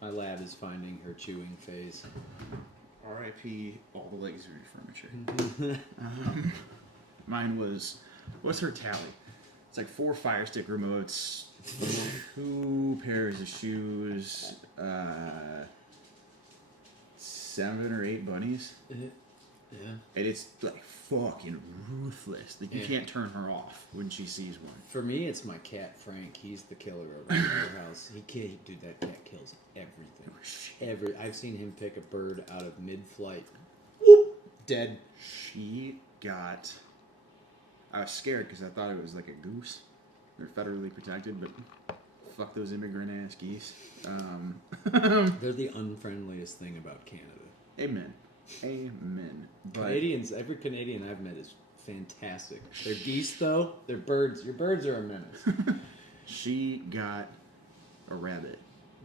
My lab is finding her chewing phase. R.I.P. all the legacy furniture. Mine was, what's her tally? It's like 4 Fire Stick remotes, 2 pairs of shoes, 7 or 8 bunnies. Yeah. And it's like fucking ruthless. Like you can't turn her off when she sees one. For me, it's my cat Frank. He's the killer around our house. Dude, that cat kills everything. I've seen him pick a bird out of mid-flight. Dead. I was scared because I thought it was like a goose. They're federally protected, but fuck those immigrant ass geese. They're the unfriendliest thing about Canada. Amen. But Canadians, every Canadian I've met is fantastic. They're geese, though. They're birds. Your birds are a menace. she got a rabbit.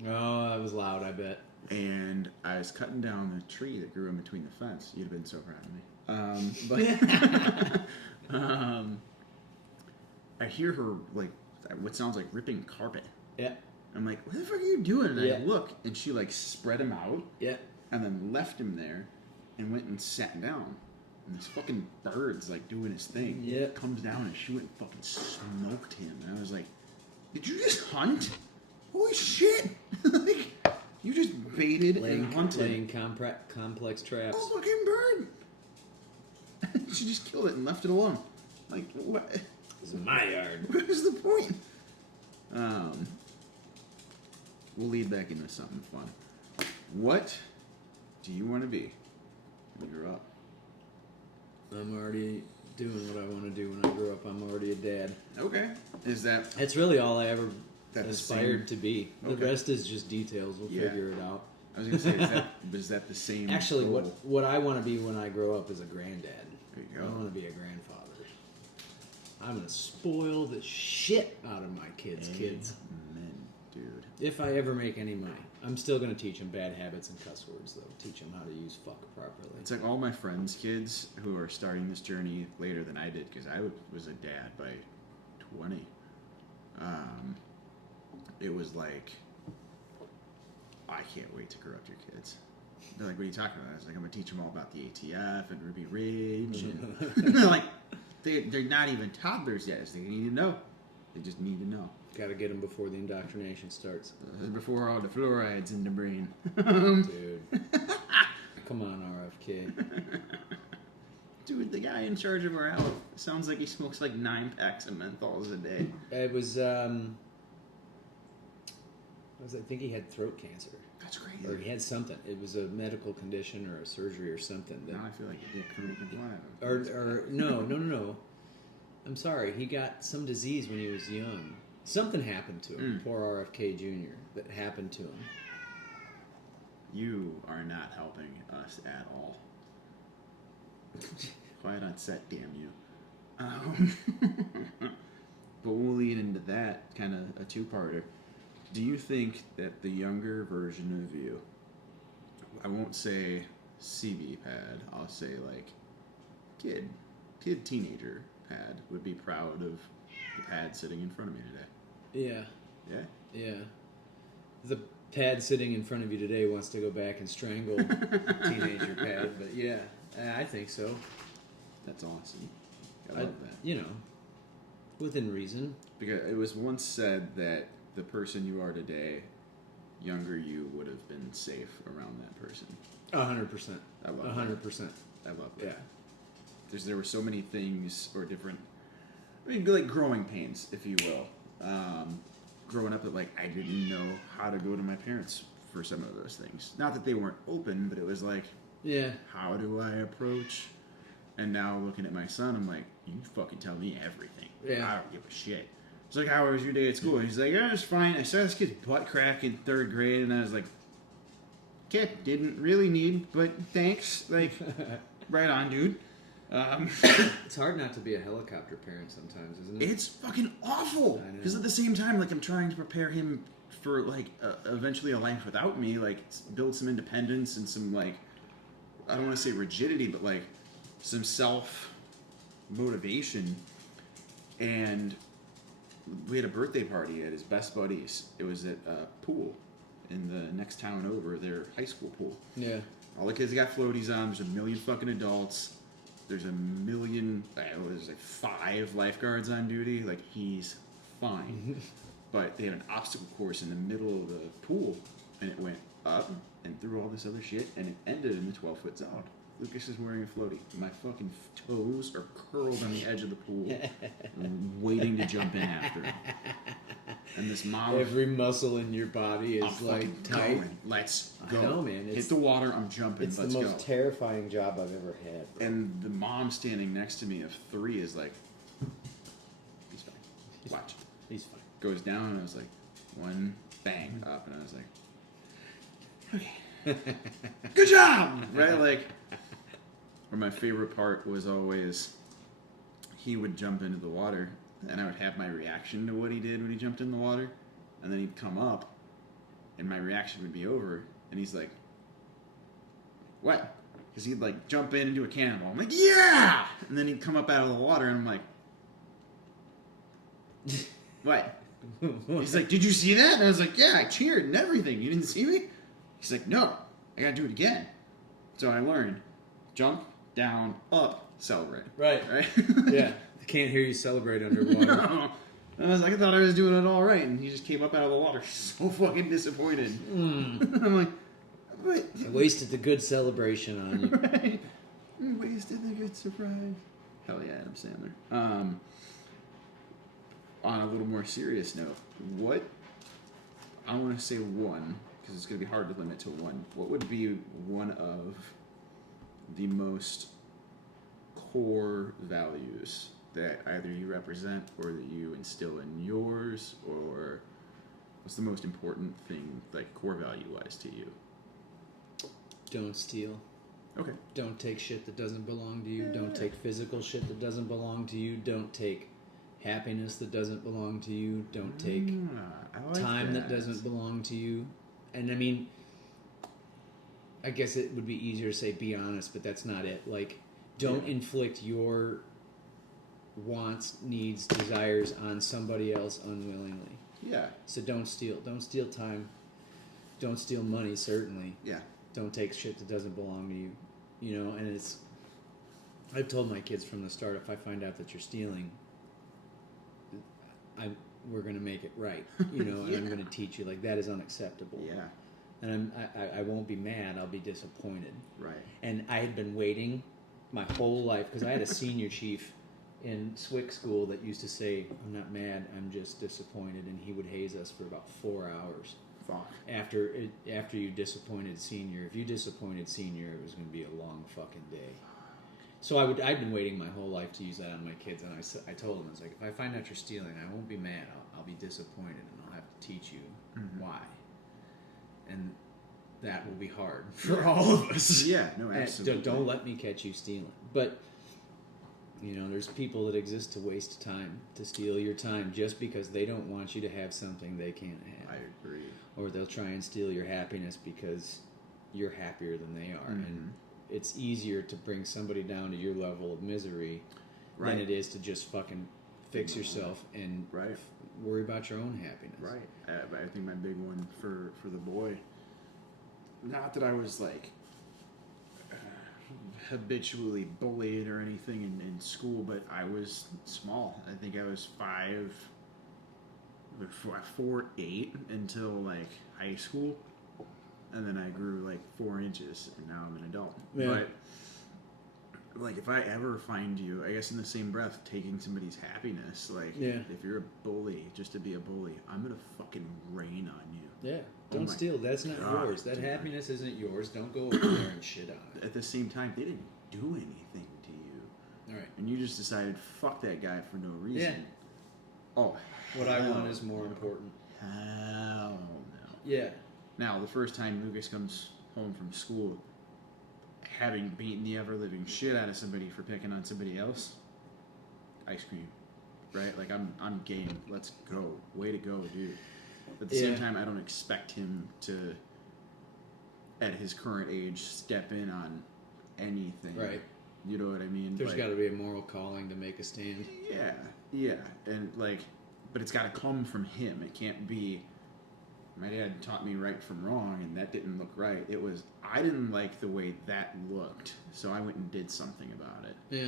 Oh, that was loud, I bet. And I was cutting down the tree that grew in between the fence. You'd have been so proud of me. I hear her, like, what sounds like ripping carpet. Yeah. I'm like, what the fuck are you doing? And I look, and she, like, spread him out. Yeah. And then left him there and went and sat down. And this fucking bird's, like, doing his thing. Yeah. Comes down, and she went and fucking smoked him. And I was like, did you just hunt? Holy shit! Like, you just baited and hunted. Laying complex traps. Oh, fucking bird! She just killed it and left it alone. Like, what? This is my yard. What is the point? We'll lead back into something fun. What do you want to be when you grow up? I'm already doing what I want to do when I grow up. I'm already a dad. Okay. Is that... That's really all I ever That aspired to be. The Okay. rest is just details. We'll figure it out. I was going to say, is that the same Actually, goal? what I want to be when I grow up is a granddad. There you go. I want to be a grandfather. I'm going to spoil the shit out of my kids. Amen, dude. If I ever make any money. I'm still going to teach them bad habits and cuss words, though. Teach them how to use fuck properly. It's like all my friends' kids who are starting this journey later than I did, because I was a dad by 20. It was like, I can't wait to grow up your kids. They're like, what are you talking about? I was like, I'm going to teach them all about the ATF and Ruby Ridge. And they're like, they're not even toddlers yet. So they need to know. They just need to know. Got to get them before the indoctrination starts. Before all the fluorides in the brain. Dude. Come on, RFK. Dude, the guy in charge of our health sounds like he smokes like 9 packs of menthols a day. It was, I think he had throat cancer. That's crazy. Or he had something. It was a medical condition or a surgery or something. That, Now I feel like a dick can fly. No. I'm sorry. He got some disease when he was young. Something happened to him. Poor RFK Jr. That happened to him. You are not helping us at all. Quiet on set, damn you. But we'll lead into that, kind of a two-parter. Do you think that the younger version of you, I won't say CB pad, I'll say like kid teenager pad, would be proud of the pad sitting in front of me today? Yeah. Yeah? Yeah. The pad sitting in front of you today wants to go back and strangle teenager pad, but yeah, I think so. That's awesome. I love that. You know, within reason. Because it was once said that the person you are today, younger you would have been safe around that person. 100%. I love 100%. I love that. Yeah. There were so many things or different, like growing pains, if you will. Growing up, that like I didn't know how to go to my parents for some of those things. Not that they weren't open, but it was like, yeah, how do I approach? And now looking at my son, I'm like, you fucking tell me everything. Yeah. I don't give a shit. It's like, how was your day at school? He's like, yeah, it was fine. I saw this kid's butt crack in 3rd grade, and I was like, okay, didn't really need, but thanks. Like, right on, dude. It's hard not to be a helicopter parent sometimes, isn't it? It's fucking awful. Because at the same time, like, I'm trying to prepare him for, like, eventually a life without me. Like, build some independence and some, like, I don't want to say rigidity, but, like, some self-motivation. And we had a birthday party at his best buddy's. It was at a pool. in the next town over, their high school pool. Yeah. All the kids got floaties on. There's a million fucking adults. There's a million, there's like 5 lifeguards on duty. Like, he's fine. But they had an obstacle course in the middle of the pool, and it went up and through all this other shit, and it ended in the 12-foot zone. Lucas is wearing a floaty. My fucking toes are curled on the edge of the pool, waiting to jump in after him. And this mom... Every muscle in your body is I'm like fucking tight. going. Let's go. I know, man. Hit the water. I'm jumping. It's Let's the go. most terrifying job I've ever had. Bro. And the mom standing next to me of 3 is like, he's fine. Watch. He's fine. Goes down, and I was like, 1 bang up, and I was like, okay, good job, right? Like, or my favorite part was always he would jump into the water, and I would have my reaction to what he did when he jumped in the water, and then he'd come up, and my reaction would be over, and he's like, what? Because he'd like jump in and do a cannonball. I'm like, yeah! And then he'd come up out of the water, and I'm like, what? He's like, did you see that? And I was like, yeah, I cheered and everything. You didn't see me? He's like, no, I gotta do it again. So I learned, jump, down, up, celebrate. Right. Right? Yeah. I can't hear you celebrate underwater. No. I was like, I thought I was doing it all right, and he just came up out of the water so fucking disappointed. I'm like, but... I wasted the good celebration on you. Right? You wasted the good surprise. Hell yeah, Adam Sandler. On a little more serious note, what, I want to say 1, because it's going to be hard to limit to 1. What would be one of the most core values that either you represent or that you instill in yours, or what's the most important thing, like core value-wise to you? Don't steal. Okay. Don't take shit that doesn't belong to you. Don't take physical shit that doesn't belong to you. Don't take happiness that doesn't belong to you. Don't take I like time that doesn't belong to you. And I mean, I guess it would be easier to say be honest, but that's not it. Like, don't inflict your wants, needs, desires on somebody else unwillingly. Yeah. So don't steal. Don't steal time. Don't steal money, certainly. Yeah. Don't take shit that doesn't belong to you. You know, and it's... I've told my kids from the start, if I find out that you're stealing, we're going to make it right, you know, and I'm going to teach you, like, that is unacceptable. Yeah. And I won't be mad, I'll be disappointed. Right. And I had been waiting my whole life, because I had a senior chief in SWIC school that used to say, I'm not mad, I'm just disappointed, and he would haze us for about 4 hours. Fuck. After you disappointed senior, if you disappointed senior, it was going to be a long fucking day. So I'd been waiting my whole life to use that on my kids, and I told them, I was like, if I find out you're stealing, I won't be mad. I'll be disappointed, and I'll have to teach you why. And that will be hard for all of us. Yeah, no, absolutely. Don't let me catch you stealing. But, you know, there's people that exist to waste time, to steal your time, just because they don't want you to have something they can't have. I agree. Or they'll try and steal your happiness because you're happier than they are. And it's easier to bring somebody down to your level of misery than it is to just fucking fix yourself and worry about your own happiness. Right. I think my big one for the boy, not that I was like habitually bullied or anything in school, but I was small. I think I was 4'8" until like high school, and then I grew like 4 inches, and now I'm an adult. Yeah. But like, if I ever find you, I guess in the same breath, taking somebody's happiness, like, if you're a bully just to be a bully, I'm gonna fucking rain on you. Yeah. Don't steal. That's not yours. That happiness isn't yours. Don't go over there and shit on it. At the same time, they didn't do anything to you. All right. And you just decided, fuck that guy for no reason. Yeah. Oh, what I want is more important. Hell no. Yeah. Now, the first time Lucas comes home from school, having beaten the ever-living shit out of somebody for picking on somebody else, ice cream, right? Like, I'm game. Let's go. Way to go, dude. At the same time, I don't expect him to, at his current age, step in on anything. Right. You know what I mean? There's like, got to be a moral calling to make a stand. Yeah, and like, but it's got to come from him. It can't be my dad taught me right from wrong, and that didn't look right. It was, I didn't like the way that looked, so I went and did something about it. Yeah.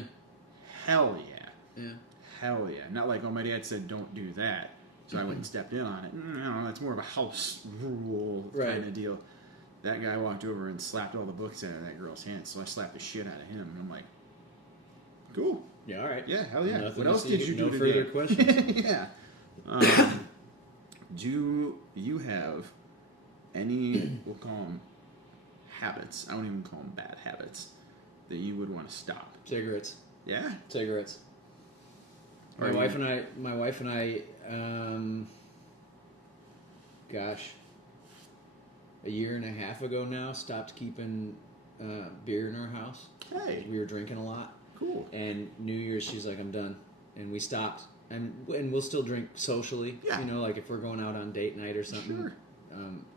Hell yeah. Yeah. Hell yeah. Not like, oh, my dad said don't do that, so I went and stepped in on it. No, that's more of a house rule kind of deal. That guy walked over and slapped all the books out of that girl's hands, so I slapped the shit out of him, and I'm like, cool. Yeah, all right. Yeah, hell yeah. Nothing What else to did see- you no do further today? questions. Yeah. Do you have any, we'll call them habits, I won't even call them bad habits, that you would want to stop? Cigarettes. Yeah? Cigarettes. Are My you- wife and I, gosh, a year and a half ago now, stopped keeping beer in our house. Hey, We were drinking a lot. cool. And New Year's, she's like, I'm done. And we stopped. And we'll still drink socially. Yeah. You know, like if we're going out on date night or something. Sure.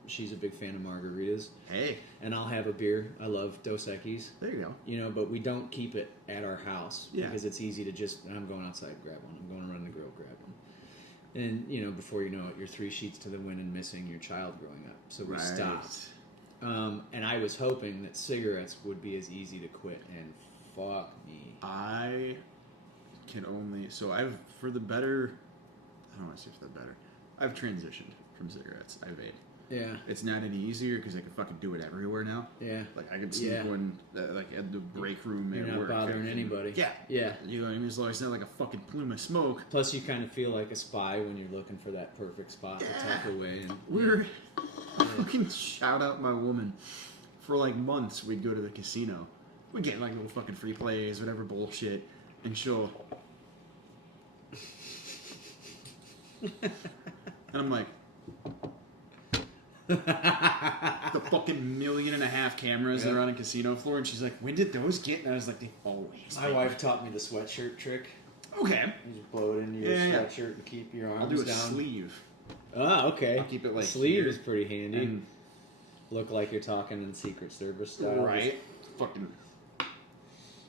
She's a big fan of margaritas. Hey, And I'll have a beer. I love Dos Equis. there you go. You know, but we don't keep it at our house. Yeah. Because it's easy to just, I'm going outside, grab one. I'm going to run the grill, grab one. And, you know, before you know it, you're 3 sheets to the wind and missing your child growing up. So we stopped. And I was hoping that cigarettes would be as easy to quit, and fuck me. I can only, so I've, for the better, I don't want to say for the better, I've transitioned from cigarettes. I vape. Yeah, It's not any easier because I can fucking do it everywhere now. yeah. Like I could sneak Yeah. one, like at the break room You're at not work. bothering and- anybody. Yeah. Yeah. You know what I mean? As long as it's not like a fucking plume of smoke. Plus, you kind of feel like a spy when you're looking for that perfect spot to tuck away. And We're fucking shout out my woman. For like months, we'd go to the casino. We'd get like little fucking free plays, whatever bullshit, and she'll. And I'm like, the fucking 1.5 million cameras that are on a casino floor, and she's like, when did those get? And I was like, they always. my wife taught me the sweatshirt trick. Okay. You just blow it into your Yeah, yeah. sweatshirt and keep your arms I'll do a down. sleeve. Ah, okay. I'll keep it like sleeve here. is pretty handy. And Look like you're talking in Secret Service style. right. Fucking.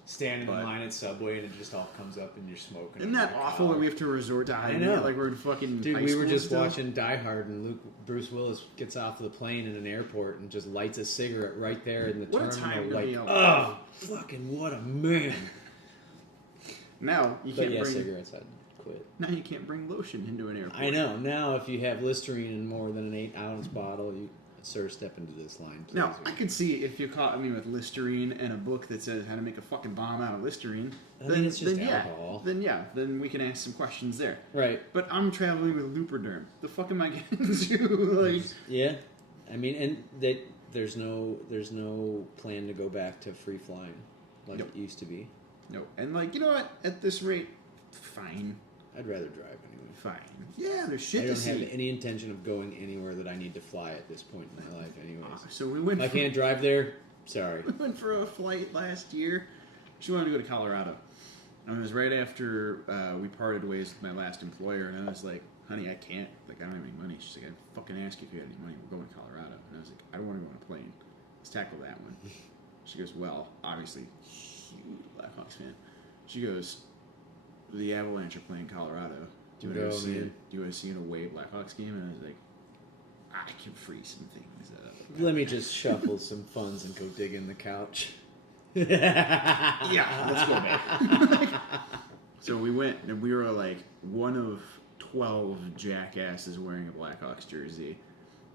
Stand in But- line at Subway and it just all comes up and you're smoking. Isn't that awful that we have to resort to hiding know. it like we're in fucking Dude, high we were school just still? watching Die Hard and Bruce Willis gets off the plane in an airport and just lights a cigarette right there in the What a terminal. time to Like, be oh, alive. fucking what a man! Now you But can't yeah, bring. cigarettes, I'd quit. Now you can't bring lotion into an airport. I know. Now, if you have Listerine in more than an 8-ounce bottle, you, sir, step into this line, please. Now I could see if you caught me with Listerine and a book that says how to make a fucking bomb out of Listerine. I mean, it's just alcohol. Then we can ask some questions there. Right. But I'm traveling with Lubriderm. The fuck am I getting to? Like, Yeah. I mean, and there's no plan to go back to free flying like Nope. it used to be. no. And like, you know what? At this rate, fine, I'd rather drive anyway. fine. Yeah, there's shit I to don't have see. any intention of going anywhere that I need to fly at this point in my life, anyways. So we went. If I for- can't drive there, sorry. We went for a flight last year. She wanted to go to Colorado. And it was right after we parted ways with my last employer, and I was like, honey, I can't. Like, I don't have any money. She's like, I fucking ask you if you had any money. We're going to Colorado. And I was like, I don't want to go on a plane. Let's tackle that one. She goes, well, obviously, huge Blackhawks fan. She goes, the Avalanche are playing Colorado. Do you want Go, to see? man. Do you want to see an away Blackhawks game? And I was like, I can free some things up. Let me just shuffle some funds and go dig in the couch. Yeah, let's go back. So we went, and we were like one of 12 jackasses wearing a Blackhawks jersey.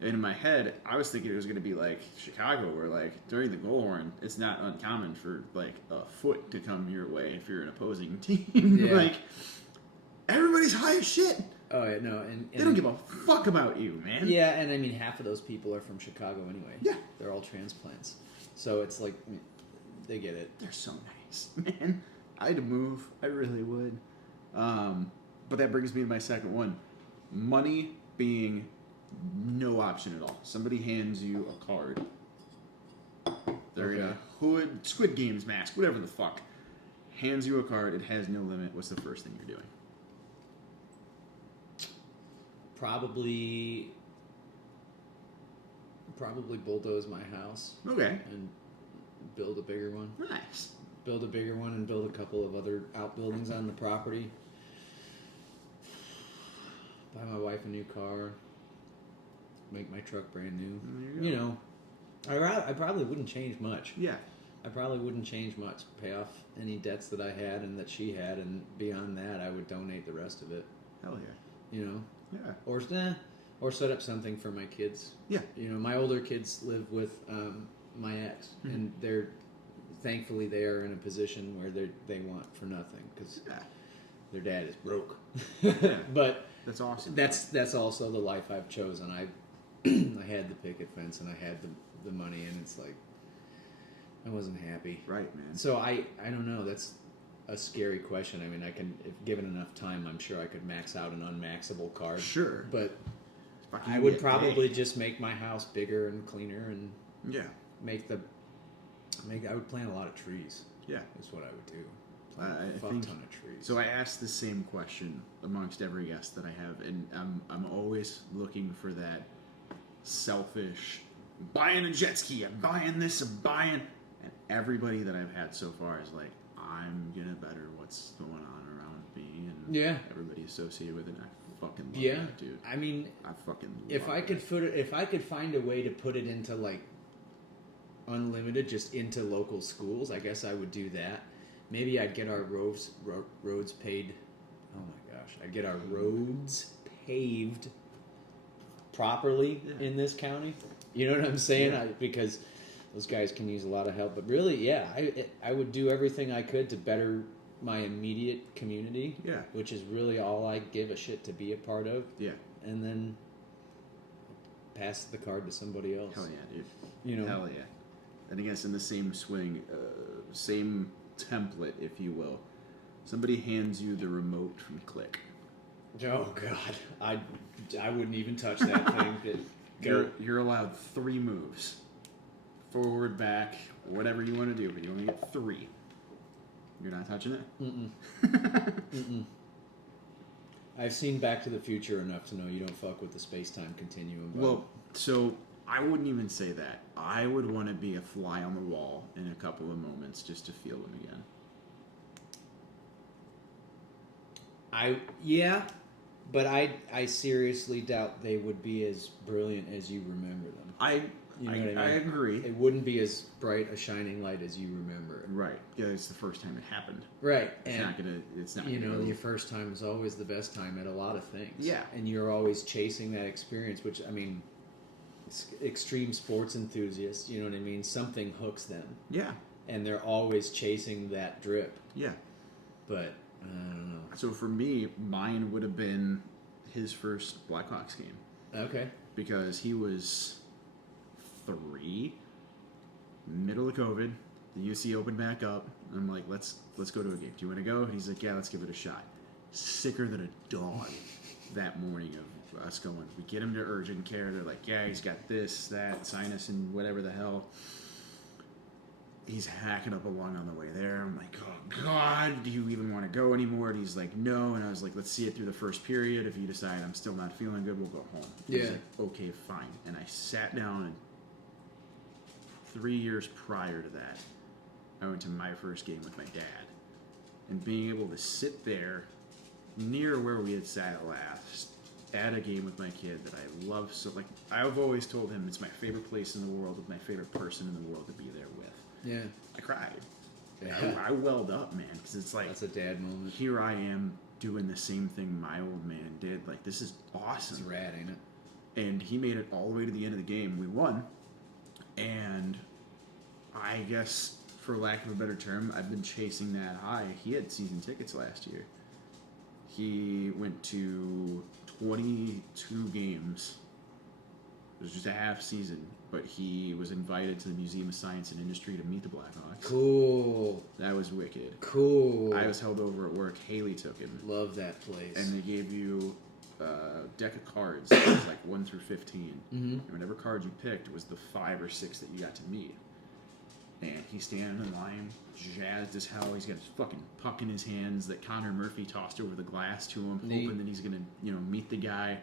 And in my head, I was thinking it was going to be like Chicago, where like during the goal horn, it's not uncommon for like a foot to come your way if you're an opposing team. Yeah. Like everybody's high as shit. Oh yeah, no, and They don't give a fuck about you, man. yeah, and I mean half of those people are from Chicago anyway. Yeah. They're all transplants, so it's like they get it. They're so nice, man. I'd move. I really would. But that brings me to my second one. Money being no option at all. Somebody hands you a card. They're in Okay. a hood, Squid Games mask, whatever the fuck. Hands you a card. It has no limit. What's the first thing you're doing? Probably bulldoze my house Okay. and build a bigger one. Nice. Build a bigger one and build a couple of other outbuildings on the property. Buy my wife a new car. make my truck brand new. There you go. I probably wouldn't change much. Yeah. I probably wouldn't change much. Pay off any debts that I had and that she had, and beyond that, I would donate the rest of it. Hell yeah. Yeah. Or set up something for my kids. Yeah. My older kids live with my ex, and thankfully they are in a position where they want for nothing because their dad is broke. But that's awesome. That's also the life I've chosen. I had the picket fence and I had the money, and it's like I wasn't happy. Right, man. So I don't know. That's a scary question. I mean, if given enough time, I'm sure I could max out an unmaxable card. Sure. But Fucking I would get probably big. just make my house bigger and cleaner and Yeah. I would plant a lot of trees. Yeah. That's what I would do. Plant I a fuck think- ton of trees. So I ask the same question amongst every guest that I have, and I'm always looking for that selfish, buying a jet ski, I'm buying this, I'm buying, and everybody that I've had so far is like, I'm gonna better what's going on around me and Yeah. everybody associated with it. And I fucking love Yeah. that, dude. I mean, I fucking love if I could it. if I could find a way to put it into like unlimited, just into local schools, I guess I would do that. Maybe I'd get our roads paid. Oh my gosh, I'd get our roads paved properly in this county. You know what I'm saying? Yeah. Because those guys can use a lot of help. But really, yeah, I would do everything I could to better my immediate community. Yeah. Which is really all I give a shit to be a part of. Yeah. And then pass the card to somebody else. Hell yeah, dude. You know. Hell yeah. And I guess in the same swing, same template, if you will. Somebody hands you the remote from Click. Oh God, I wouldn't even touch that thing. You're allowed 3 moves. Forward, back, whatever you want to do, but you only get 3. You're not touching it? Mm-mm. Mm-mm. I've seen Back to the Future enough to know you don't fuck with the space-time continuum. But Well, so I wouldn't even say that. I would want to be a fly on the wall in a couple of moments just to feel them again. But I seriously doubt they would be as brilliant as you remember them. I You know what I mean? I agree. It wouldn't be as bright a shining light as you remember it. Right. Yeah, it's the first time it happened. Right. It's And not gonna. It's not. you gonna know, go- your first time is always the best time at a lot of things. Yeah. And you're always chasing that experience, which, I mean, extreme sports enthusiasts, you know what I mean? Something hooks them. Yeah. And they're always chasing that drip. Yeah. But, I don't know. So for me, mine would have been his first Blackhawks game Okay. because he was 3, middle of COVID. The UC opened back up. I'm like, let's go to a game. Do you want to go? He's like, yeah, let's give it a shot. Sicker than a dog that morning of us going. We get him to urgent care. They're like, yeah, he's got this, that, sinus, and whatever the hell. He's hacking up along on the way there. I'm like, oh, God, do you even want to go anymore? And he's like, no. And I was like, let's see it through the first period. If you decide I'm still not feeling good, we'll go home. He's Yeah. like, okay, fine. And I sat down, and 3 years prior to that, I went to my first game with my dad. And being able to sit there near where we had sat last at a game with my kid that I love so, like, I've always told him it's my favorite place in the world with my favorite person in the world to be there with. Yeah. I cried. Yeah. I welled up, man, because it's like, That's a dad moment. here I am doing the same thing my old man did. Like, this is It's awesome. rad, ain't it? And he made it all the way to the end of the game. We won. And I guess, for lack of a better term, I've been chasing that high. He had season tickets last year. He went to 22 games. It was just a half season, but he was invited to the Museum of Science and Industry to meet the Blackhawks. Cool. That was wicked. Cool. I was held over at work. Haley took him. Love that place. And they gave you a deck of cards. It was like 1 through 15. Mm-hmm. And whatever card you picked was the 5 or 6 that you got to meet. And he's standing in line, jazzed as hell. He's got his fucking puck in his hands that Connor Murphy tossed over the glass to him, Neat. hoping that he's gonna, meet the guy.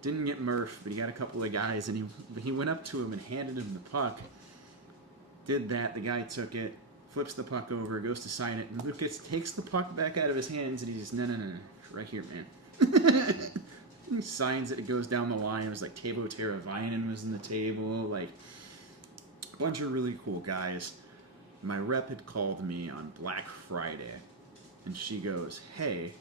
Didn't get Murph, but he got a couple of guys, and he went up to him and handed him the puck. Did that. The guy took it, flips the puck over, goes to sign it, and Lucas takes the puck back out of his hands, and he's no, right here, man. signs that it goes down the line. It was like Tavo Teravainen was in the table. Like, a bunch of really cool guys. My rep had called me on Black Friday, and she goes, "Hey,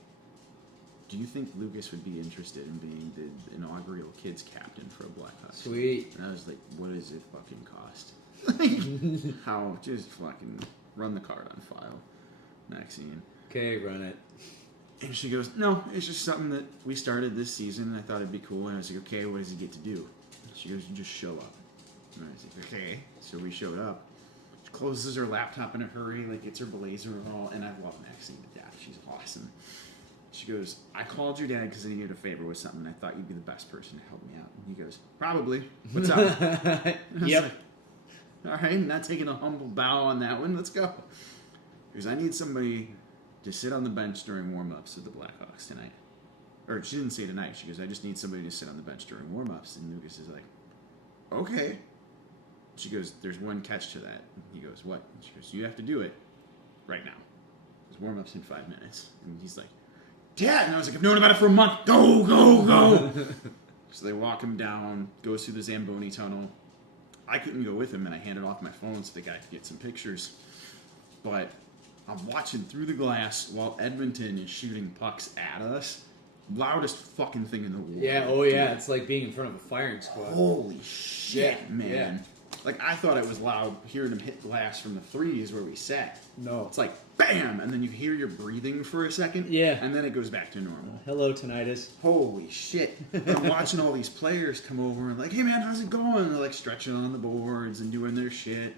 do you think Lucas would be interested in being the inaugural kids captain for a Blackhawks?" Sweet. And I was like, "What does it fucking cost?" How? Just fucking run the card on file, Maxine. Okay, run it. And she goes, "No, it's just something that we started this season, and I thought it'd be cool." And I was like, "Okay, what does he get to do?" She goes, "You just show up." And I was like, "Okay." So we showed up. She closes her laptop in a hurry, like gets her blazer and all, and I love Maxine to death. She's awesome. She goes, "I called your dad because I needed a favor with something, and I thought you'd be the best person to help me out." And he goes, "Probably. What's up?" I was Yep. like, "All right, not taking a humble bow on that one. Let's go." Because I need somebody to sit on the bench during warm-ups with the Blackhawks tonight. Or she didn't say tonight. She goes, "I just need somebody to sit on the bench during warm-ups." And Lucas is like, "Okay." She goes, "There's one catch to that." And he goes, "What?" And she goes, "You have to do it right now. There's warm-ups in 5 minutes." And he's like, "Dad!" And I was like, "I've known about it for a month. Go, go, go." So they walk him down, goes through the Zamboni tunnel. I couldn't go with him, and I handed off my phone so the guy could get some pictures. But I'm watching through the glass while Edmonton is shooting pucks at us. Loudest fucking thing in the world. Yeah, oh yeah, it's like being in front of a firing squad. Holy shit, Yeah, man. yeah. Like, I thought it was loud hearing him hit glass from the threes where we sat. No. It's like, bam! And then you hear your breathing for a second. Yeah. And then it goes back to normal. Hello, tinnitus. Holy shit. I'm watching all these players come over and like, "Hey man, how's it going?" And they're like stretching on the boards and doing their shit.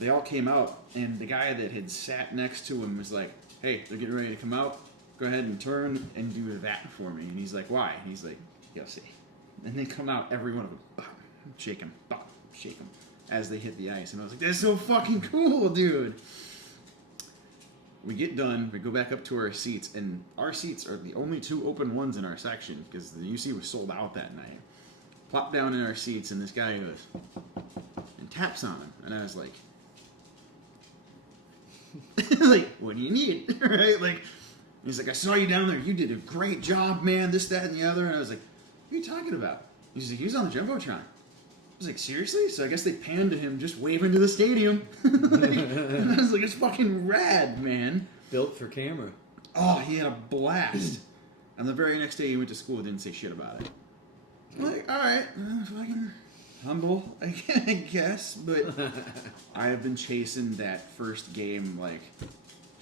They all came out, and the guy that had sat next to him was like, "Hey, they're getting ready to come out. Go ahead and turn and do that for me." And he's like, "Why?" And he's like, "You'll see." And they come out, every one of them, bam, shake him, bam, shake him, as they hit the ice. And I was like, "That's so fucking cool, dude." We get done, we go back up to our seats, and our seats are the only two open ones in our section, because the UC was sold out that night. Plop down in our seats, and this guy goes, and taps on him. And I was like, like, "What do you need?" Right? Like, he's like, "I saw you down there. You did a great job, man. This, that, and the other." And I was like, "What are you talking about?" He's like, "He was on the Jumbotron." I was like, "Seriously?" So I guess they panned to him just waving to the stadium. And I was like, "It's fucking rad, man." Built for camera. Oh, he had a blast. And the very next day he went to school and didn't say shit about it. I'm like, all right, fucking humble, I guess. But I have been chasing that first game, like,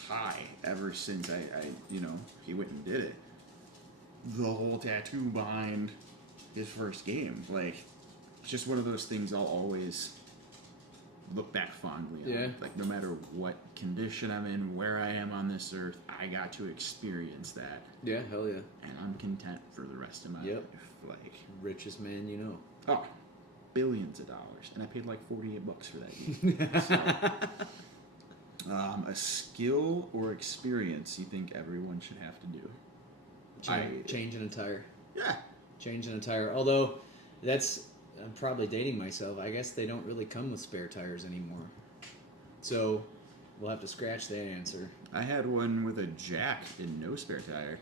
high ever since he went and did it. The whole tattoo behind his first game. Like, it's just one of those things I'll always look back fondly on. Yeah. Like, no matter what condition I'm in, where I am on this earth, I got to experience that. Yeah, hell yeah. And I'm content for the rest of my Yep. life. Like, Richest man you know. oh, billions of dollars. And I paid like $48 for that game. So, a skill or experience you think everyone should have to do? Change an attire. Yeah. Change an attire. Although, I'm probably dating myself. I guess they don't really come with spare tires anymore. So, we'll have to scratch that answer. I had one with a jack and no spare tire.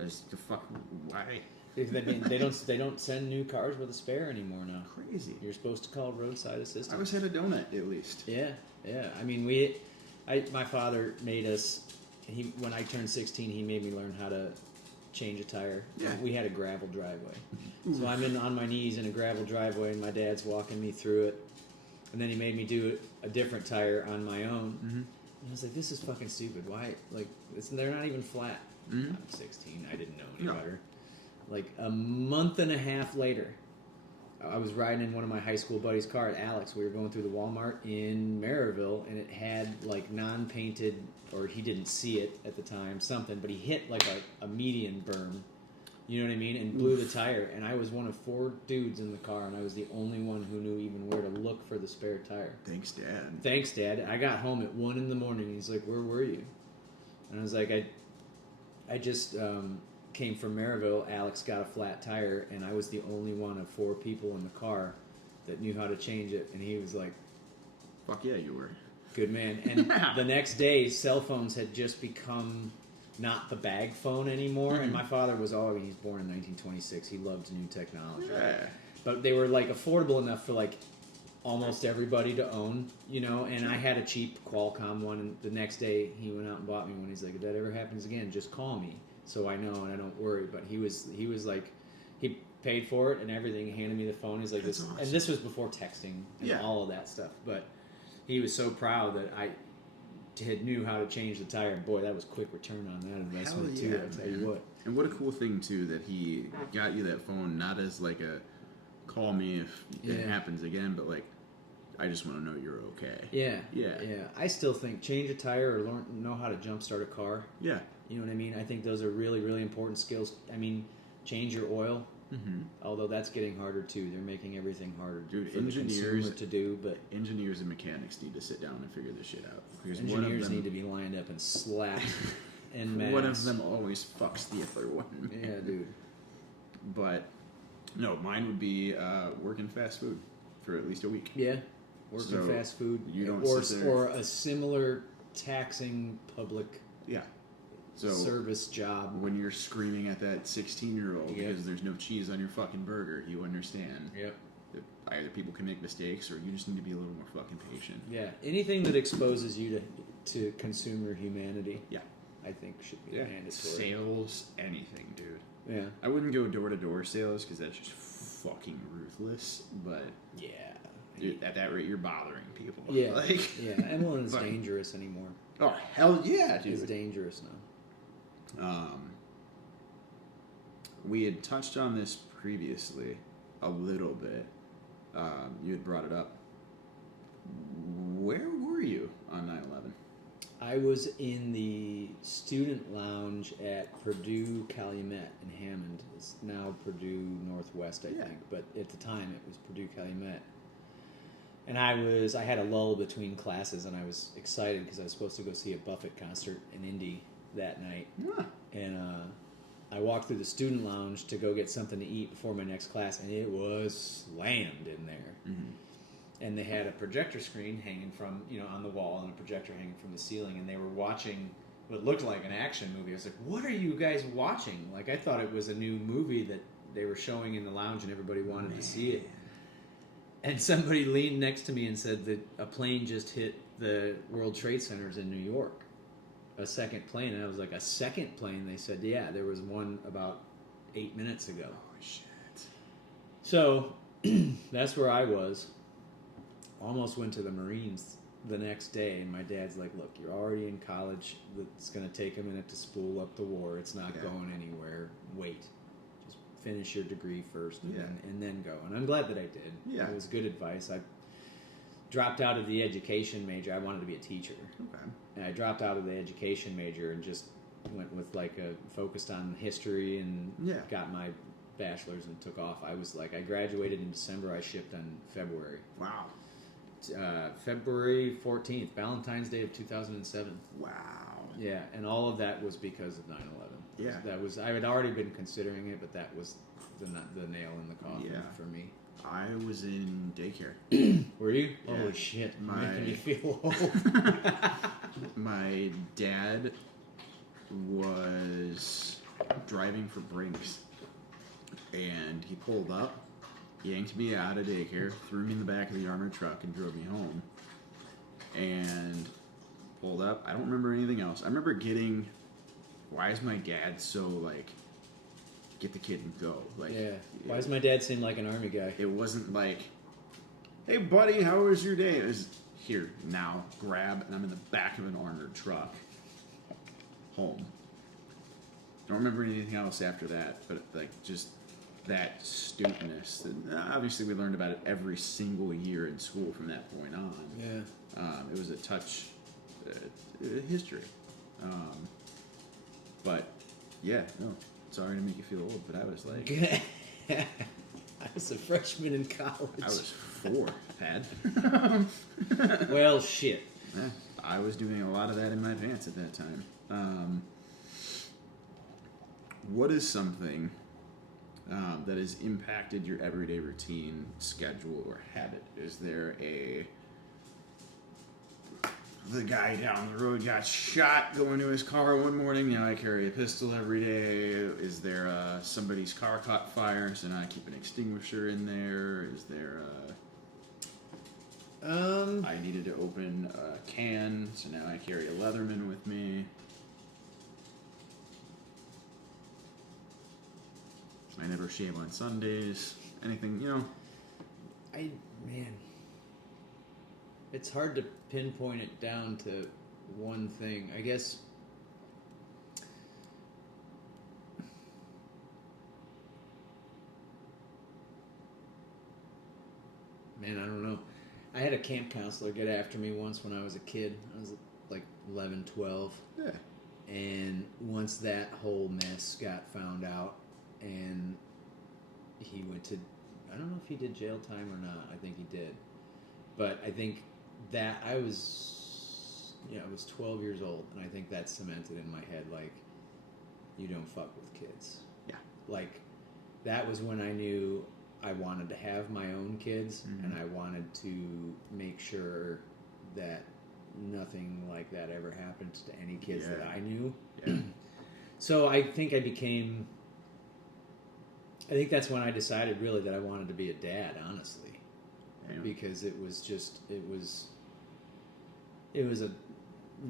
I just, the fuck, why? They don't send new cars with a spare anymore now. Crazy. You're supposed to call roadside assistance. I always had a donut at least. Yeah. I mean, my father made us. When I turned 16, he made me learn how to change a tire. Yeah. We had a gravel driveway, so I'm on my knees in a gravel driveway, and my dad's walking me through it. And then he made me do a different tire on my own. Mm-hmm. And I was like, "This is fucking stupid. Why? Like, they're not even flat." Mm-hmm. I'm 16. I didn't know any No. better. Like a month and a half later, I was riding in one of my high school buddies' car at Alex. We were going through the Walmart in Maryville, and it had like non-painted, or he didn't see it at the time, something, but he hit like a median berm, you know what I mean, and blew the tire. And I was one of 4 dudes in the car, and I was the only one who knew even where to look for the spare tire. Thanks, Dad. Thanks, Dad. I got home at 1 a.m. He's like, "Where were you?" And I was like, I just came from Maryville. Alex got a flat tire, and I was the only one of 4 people in the car that knew how to change it. And he was like, Fuck yeah, you were. "Good man." And the next day, cell phones had just become not the bag phone anymore. And my father was he's born in 1926. He loved new technology. Yeah. But they were like affordable enough for like almost everybody to own, you know. And I had a cheap Qualcomm one, and the next day he went out and bought me one. He's like, if that ever happens again, just call me, so I know and I don't worry. But he was like, he paid for it and everything. Handed me the phone. He's like, That's this, awesome. and this was before texting and Yeah. all of that stuff. But he was so proud that I had knew how to change the tire. Boy, that was quick return on that investment Hell too. yeah, I'll tell man. you what. And what a cool thing too that he got you that phone, not as like a call me if it Yeah. happens again, but like I just want to know you're okay. Yeah, Yeah. I still think change a tire or know how to jump start a car. Yeah. You know what I mean? I think those are really, really important skills. I mean, change your oil. Mm-hmm. Although that's getting harder too. They're making everything harder Dude, for the consumer engineers- to do. But Engineers and mechanics need to sit down and figure this shit out. Because engineers need to be lined up and slapped en masse. one of them always fucks the other one. Man. Yeah, dude. But no, mine would be working fast food for at least a week. Yeah, working So, fast food. you don't or sit there- or a similar taxing public Yeah. So service job. when you're screaming at that 16-year-old Yeah. because there's no cheese on your fucking burger, you understand Yep. that either people can make mistakes or you just need to be a little more fucking patient. Yeah, anything that exposes you to consumer humanity, Yeah. I think should be Yeah. mandatory. Sales, anything, dude. Yeah. I wouldn't go door-to-door sales because that's just fucking ruthless, but Yeah. dude, at that rate, you're bothering people. Yeah. Like, Yeah. M1 is But- dangerous anymore. oh, hell yeah, It's dude. dangerous now. We had touched on this previously a little bit. You had brought it up. Where were you on 9/11? I was in the student lounge at Purdue Calumet in Hammond. It's now Purdue Northwest, I Yeah. think, but at the time it was Purdue Calumet. And I had a lull between classes, and I was excited because I was supposed to go see a Buffett concert in Indy that night. Yeah. And I walked through the student lounge to go get something to eat before my next class, and it was slammed in there. Mm-hmm. And they had a projector screen hanging from, on the wall, and a projector hanging from the ceiling, and they were watching what looked like an action movie. I was like, what are you guys watching? Like, I thought it was a new movie that they were showing in the lounge and everybody wanted to see it. And somebody leaned next to me and said that a plane just hit the World Trade Centers in New York. A second plane. And I was like, a second plane? They said, yeah, there was one about 8 minutes ago. Oh, shit. So that's where I was. Almost went to the Marines the next day, and my dad's like, look, you're already in college. It's going to take a minute to spool up the war. It's not Yeah. going anywhere. Wait. Just finish your degree first and, Yeah. then go. And I'm glad that I did. Yeah. It was good advice. I dropped out of the education major. I wanted to be a teacher. Okay. And I dropped out of the education major and just went with focused on history and Yeah. got my bachelor's and took off. I graduated in December. I shipped on February. Wow. February 14th, Valentine's Day of 2007. Wow. Yeah, and all of that was because of 9/11. Yeah. I had already been considering it, but that was the nail in the coffin Yeah. for me. I was in daycare. Were you? Yeah. Holy shit! You're My- making me feel old. My dad was driving for Brinks, and he pulled up, yanked me out of daycare, threw me in the back of the armored truck, and drove me home. And pulled up. I don't remember anything else. I remember getting. Why is my dad so get the kid and go? Yeah. Why does my dad seem like an army guy? It wasn't like, hey buddy, how was your day? It was here now, grab, and I'm in the back of an armored truck. Home. Don't remember anything else after that, but just that astuteness. And obviously, we learned about it every single year in school from that point on. Yeah. It was a touch history. But yeah, no, sorry to make you feel old, but I was like, I was a freshman in college. I was 4, Pad. Well, shit. Yeah, I was doing a lot of that in my pants at that time. What is something that has impacted your everyday routine, schedule, or habit? Is there a the guy down the road got shot going to his car one morning. Now I carry a pistol every day. Is there somebody's car caught fire, so now I keep an extinguisher in there? Is there I needed to open a can, so now I carry a Leatherman with me. I never shave on Sundays. Anything, you know. Man, it's hard to pinpoint it down to one thing. I guess man, I don't know. I had a camp counselor get after me once when I was a kid. I was like 11, 12. Yeah. And once that whole mess got found out and he went to, I don't know if he did jail time or not. I think he did. But I think that I was 12 years old, and I think that cemented in my head, like, you don't fuck with kids. Yeah. Like, that was when I knew I wanted to have my own kids, and I wanted to make sure that nothing like that ever happened to any kids that I knew. Yeah. So I think that's when I decided really that I wanted to be a dad, honestly. Yeah. Because it was a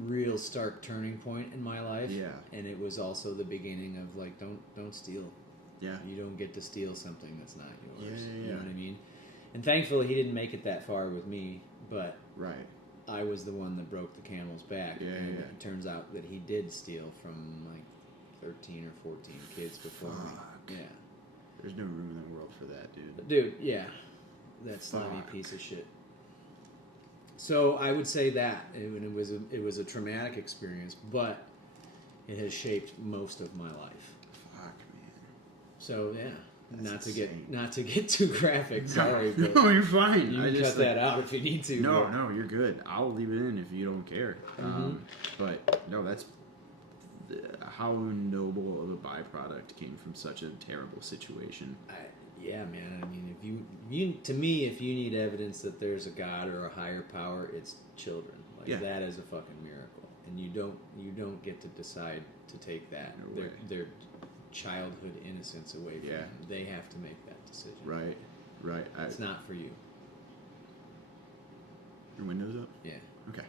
real stark turning point in my life. Yeah. And it was also the beginning of, like, don't steal. Yeah. You don't get to steal something that's not yours. Yeah. You know what I mean? And thankfully he didn't make it that far with me, but Right. I was the one that broke the camel's back. Yeah, and yeah. it turns out that he did steal from like 13 or 14 kids before me. Fuck. Yeah. There's no room in the world for that, dude. Dude, yeah. That slimy Fuck. piece of shit. So I would say that it was a traumatic experience, but it has shaped most of my life. Fuck, man. So yeah, That's not to get too graphic. Sorry, but No, you're fine. you can cut that out if you need to. No, but- no, you're good. I'll leave it in if you don't care. But no, that's how noble of a byproduct came from such a terrible situation. Yeah, man. I mean, if you need evidence that there's a God or a higher power, it's children. Like, Yeah. that is a fucking miracle, and you don't get to decide to take that No way. their childhood innocence away from Yeah. them. They have to make that decision. Right. It's not for you. Your windows up? Yeah, Okay.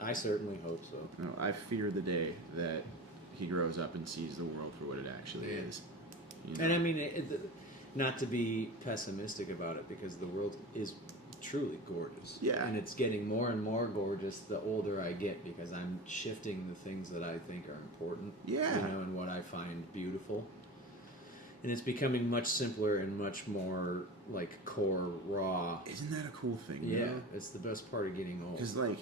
I certainly hope so. No, I fear the day that he grows up and sees the world for what it actually Yeah. is. You know? And I mean, not to be pessimistic about it, because the world is truly gorgeous. Yeah. And it's getting more and more gorgeous the older I get, because I'm shifting the things that I think are important. Yeah. You know, and what I find beautiful. And it's becoming much simpler and much more, like, core, raw. Isn't that a cool thing? Yeah, it's the best part of getting old. Because, like,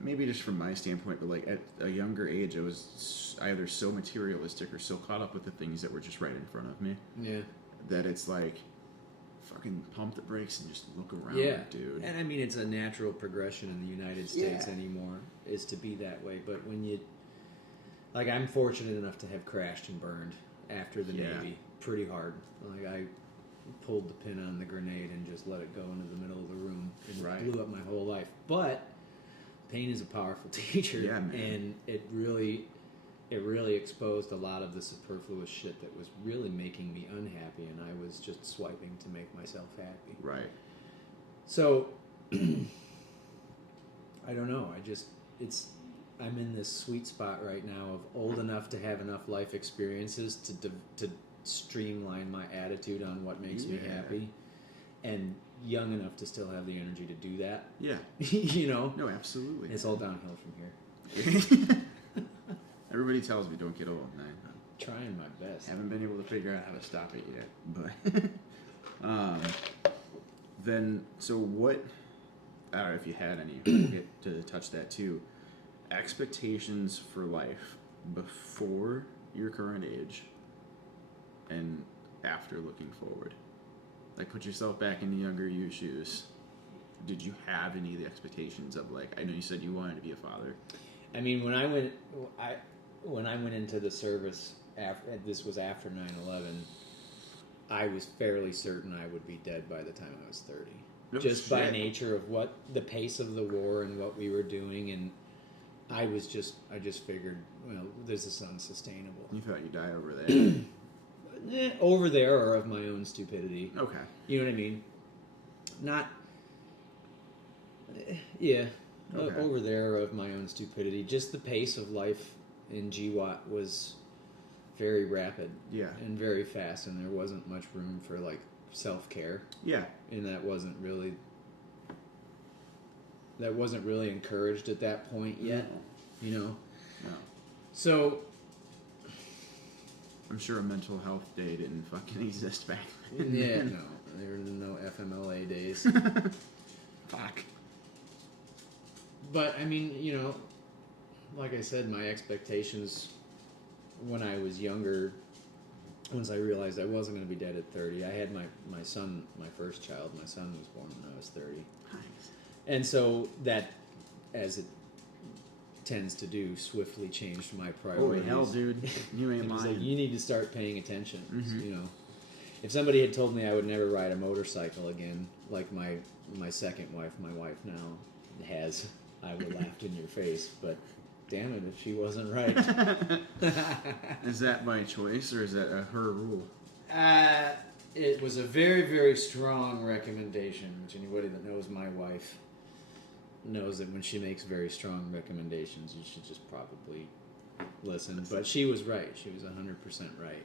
maybe just from my standpoint, but, like, at a younger age, I was either so materialistic or so caught up with the things that were just right in front of me Yeah. that it's like, fucking pump the brakes and just look around, Yeah, dude. and I mean, it's a natural progression in the United States Yeah. anymore, is to be that way. But when you, like, I'm fortunate enough to have crashed and burned after the Yeah. Navy pretty hard. Like, I pulled the pin on the grenade and just let it go into the middle of the room, and Right. blew up my whole life. But pain is a powerful teacher, Yeah, man. and it really exposed a lot of the superfluous shit that was really making me unhappy, and I was just swiping to make myself happy. Right. So, I don't know. I'm in this sweet spot right now of old enough to have enough life experiences to streamline my attitude on what makes me Yeah. happy, and young enough to still have the energy to do that. Yeah. You know, No, absolutely. it's all downhill from here. Everybody tells me don't get old, man. Trying my best. Haven't been able to figure out how to stop it yet, but then so what? I don't know if you had any. We'll get to touch that too. Expectations for life before your current age and after looking forward. Like, put yourself back in the younger you shoes. Did you have any of the expectations of, like, I know you said you wanted to be a father. I mean, when I went into the service, this was after 9/11, I was fairly certain I would be dead by the time I was 30. No just by shit. nature of what the pace of the war and what we were doing, and I just figured, well, this is unsustainable. You thought you'd die over there. Over there, or of my own stupidity. Okay. You know what I mean? Not. Yeah. Okay. Over there, of my own stupidity. Just the pace of life in GWAT was very rapid. Yeah. And very fast, and there wasn't much room for like self-care, Yeah. and that wasn't really encouraged at that point yet. You know. No. So. I'm sure a mental health day didn't fucking exist back then. Yeah, no, there were no FMLA days. Fuck. But I mean, you know, like I said, my expectations when I was younger, once I realized I wasn't going to be dead at 30, I had my son, my first child. My son was born when I was 30. Nice. And so that, as it tends to do, swiftly changed my priorities. Holy hell, dude. You ain't It was lying. like, you need to start paying attention. Mhm. You know, if somebody had told me I would never ride a motorcycle again, like my second wife, my wife now has, I would have laughed in your face. But damn it, if she wasn't right. Is that by choice or is that her rule? It was a very, very strong recommendation, which anybody that knows my wife knows that when she makes very strong recommendations, you should just probably listen. But she was right. She was 100% right.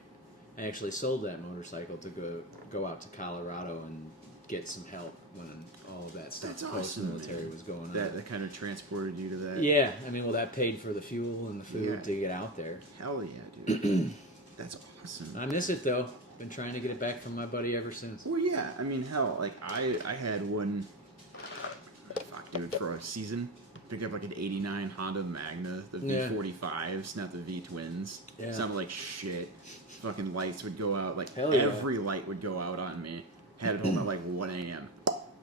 I actually sold that motorcycle to go out to Colorado and get some help when all of that stuff That's awesome, post-military man. was going on. That kind of transported you to that? Yeah, I mean, well, that paid for the fuel and the food Yeah. to get out there. Hell yeah, dude. That's awesome. I miss it, though. Been trying to get it back from my buddy ever since. Well, yeah. I mean, hell, like, I had one, fuck, dude, for a season. Picked up like an 89 Honda Magna, the Yeah. V45s, not the V-twins. Yeah. Sounded like shit. Fucking lights would go out. Like, Hell yeah. every light would go out on me. Had it home at like 1 a.m.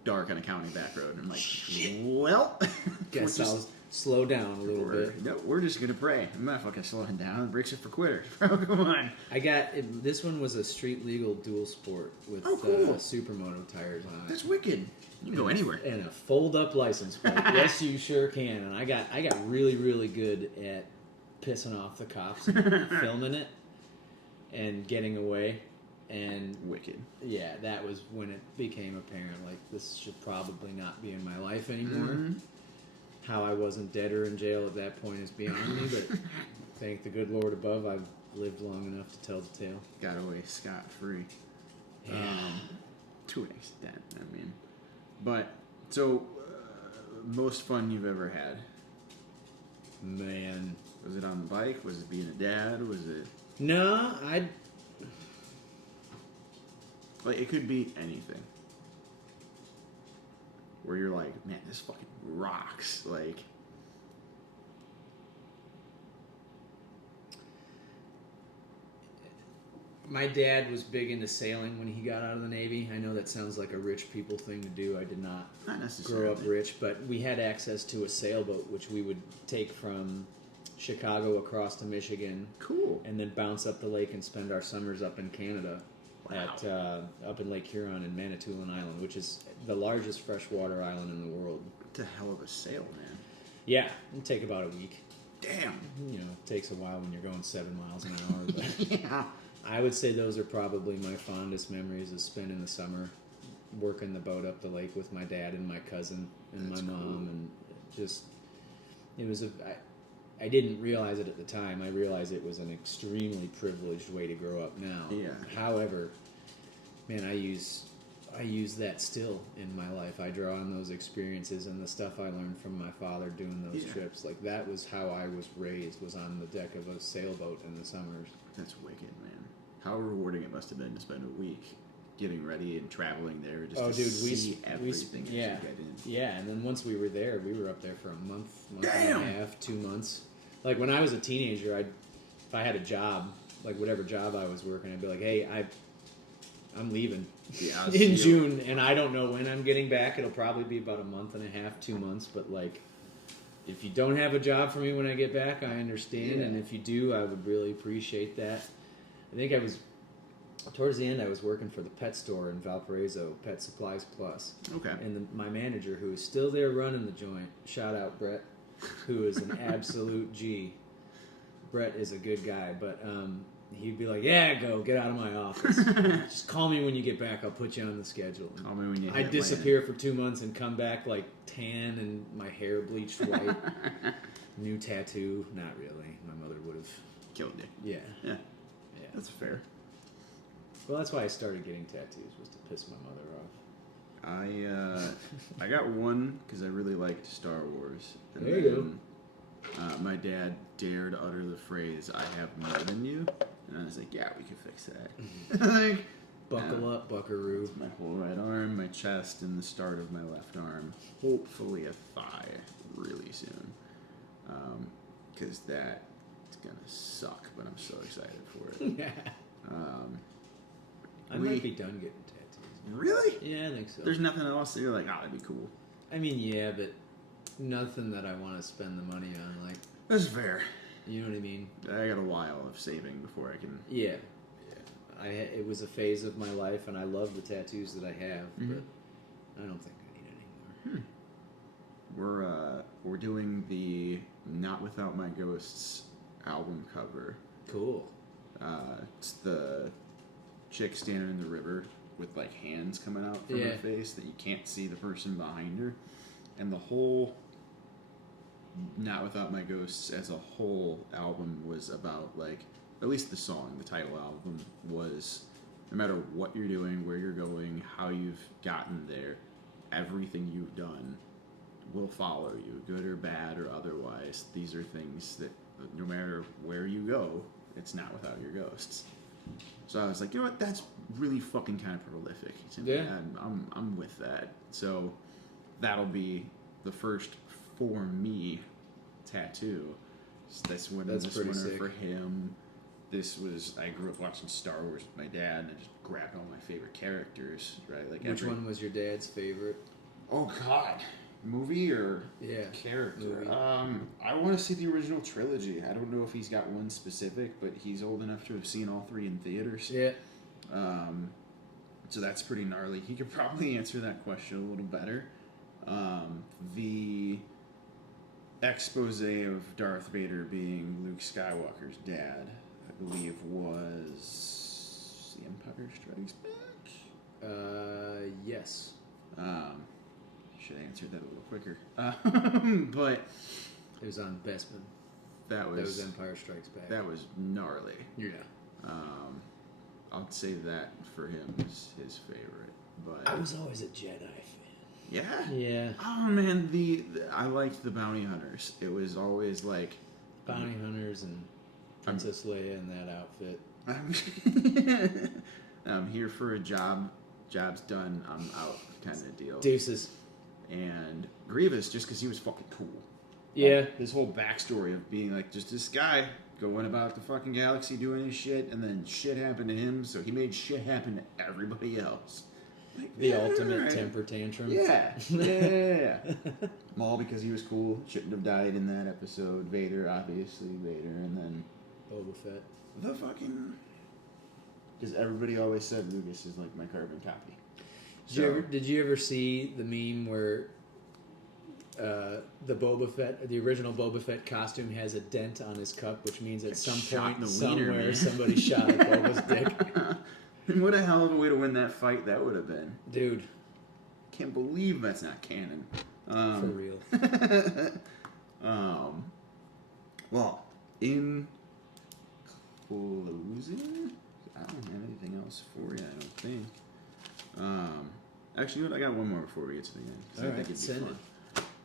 Dark on a county back road. And I'm like, well, Guess we're I'll slow down a little bit. No, we're just gonna pray. I'm not fucking slowing down. Brakes are for quitters, bro. Come on. I got this one was a street legal dual sport with Oh, cool. supermoto tires on it. That's wicked. You can go anywhere. And a fold up license plate. Yes, you sure can. And I got really, really good at pissing off the cops and filming it and getting away. And Wicked. yeah, that was when it became apparent, like, this should probably not be in my life anymore. Mhm. How I wasn't dead or in jail at that point is beyond me, but thank the good Lord above, I've lived long enough to tell the tale. Got away scot-free. Yeah. To an extent, I mean. But, so, most fun you've ever had? Man. Was it on the bike? Was it being a dad? Was it... No, Like, it could be anything. Where you're like, man, this fucking rocks. Like... My dad was big into sailing when he got out of the Navy. I know that sounds like a rich people thing to do. I did not Not necessarily. grow up rich, but we had access to a sailboat, which we would take from Chicago across to Michigan Cool. and then bounce up the lake and spend our summers up in Canada at up in Lake Huron and Manitoulin Island, which is the largest freshwater island in the world. What the hell of a sail, man. Yeah, it'd take about a week. Damn. You know, it takes a while when you're going 7 miles an hour, but Yeah. I would say those are probably my fondest memories of spending the summer working the boat up the lake with my dad and my cousin and That's my mom, cool. and just it was I didn't realize it at the time. I realized it was an extremely privileged way to grow up now. Yeah. However, man, I use that still in my life. I draw on those experiences and the stuff I learned from my father doing those Yeah. trips. Like, that was how I was raised, was on the deck of a sailboat in the summers. That's wicked, man. How rewarding it must have been to spend a week getting ready and traveling there just to see everything as yeah, you get in. yeah. And then once we were there, we were up there for a month and Damn! a half, 2 months. Like, when I was a teenager, if I had a job, like whatever job I was working, I'd be like, hey, I'm leaving Yeah, I'll in see you. June, and I don't know when I'm getting back. It'll probably be about a month and a half, 2 months. But like, if you don't have a job for me when I get back, I understand. Yeah. And if you do, I would really appreciate that. I think I was towards the end, I was working for the pet store in Valparaiso, Pet Supplies Plus. Okay. And my manager, who is still there running the joint, shout out Brett, who is an absolute G. Brett is a good guy, but he'd be like, "Yeah, get out of my office. Just call me when you get back. I'll put you on the schedule." Call me when you I'd disappear for 2 months and come back like tan and my hair bleached white. New tattoo. Not really. My mother would have killed you. Yeah. Yeah. Yeah. That's fair. Well, that's why I started getting tattoos, was to piss my mother off. I got one because I really liked Star Wars. And There you go. My dad dared utter the phrase, "I have more than you," and I was like, "Yeah, we can fix that." Like, Buckle up, buckaroo. my whole right arm, my chest, and the start of my left arm. Hopefully a thigh really soon, because that's gonna suck. But I'm so excited for it. Yeah. I We- might be done getting tattoos. Really? Yeah, I think so. There's nothing else that you're like, "Oh, that'd be cool." I mean, yeah, but nothing that I want to spend the money on. Like, That's fair. you know what I mean? I got a while of saving before I can. Yeah. It was a phase of my life, and I love the tattoos that I have, but I don't think I need any more. We're doing the Not Without My Ghosts album cover. Cool. It's the chick standing in the river with like hands coming out from her face that you can't see the person behind her, and the whole Not Without My Ghosts as a whole album was about, like, at least the song, the title album was, no matter what you're doing, where you're going, how you've gotten there, everything you've done will follow you, good or bad or otherwise. These are things that no matter where you go, it's not without your ghosts. So I was like, you know what, that's really fucking kind of prolific. Yeah. I'm with that. So that'll be the first for me tattoo. This winter pretty sick. for him. I grew up watching Star Wars with my dad, and I just grabbed all my favorite characters, right? Like, Which one was your dad's favorite? Oh God, movie or character? Movie. I want to see the original trilogy. I don't know if he's got one specific, but he's old enough to have seen all three in theaters. Yeah. So that's pretty gnarly. He could probably answer that question a little better. The expose of Darth Vader being Luke Skywalker's dad, I believe, was The Empire Strikes Back? Yes. Should have answered that a little quicker. But It was on Bespin. that was Empire Strikes Back. that was gnarly. Yeah. I'll say that for him is his favorite. But I was always a Jedi fan. yeah. Yeah. Oh man, I liked the Bounty Hunters. It was always like Bounty Hunters and Princess Leia in that outfit. I'm here for a job. Job's done. I'm out, kind of deal. Deuces. And Grievous, just because he was fucking cool. Yeah. Like, his whole backstory of being like just this guy going about the fucking galaxy doing his shit, and then shit happened to him, so he made shit happen to everybody else. Like, The yeah, ultimate right. temper tantrum. Yeah. Yeah. All because he was cool. Shouldn't have died in that episode. Vader, obviously, and then Boba Fett. the fucking... Because everybody always said Lucas is like my carbon copy. Did you ever see the meme where the Boba Fett, the original Boba Fett costume has a dent on his cup, which means at some Shot in point the wiener, somewhere man. somebody shot at Boba's dick. And what a hell of a way to win that fight that would have been. Dude, Can't believe that's not canon. for real. Well, in closing, I don't have anything else for you, I don't think. Actually, you know what? I got one more before we get to the end. 'Cause I think it'd be send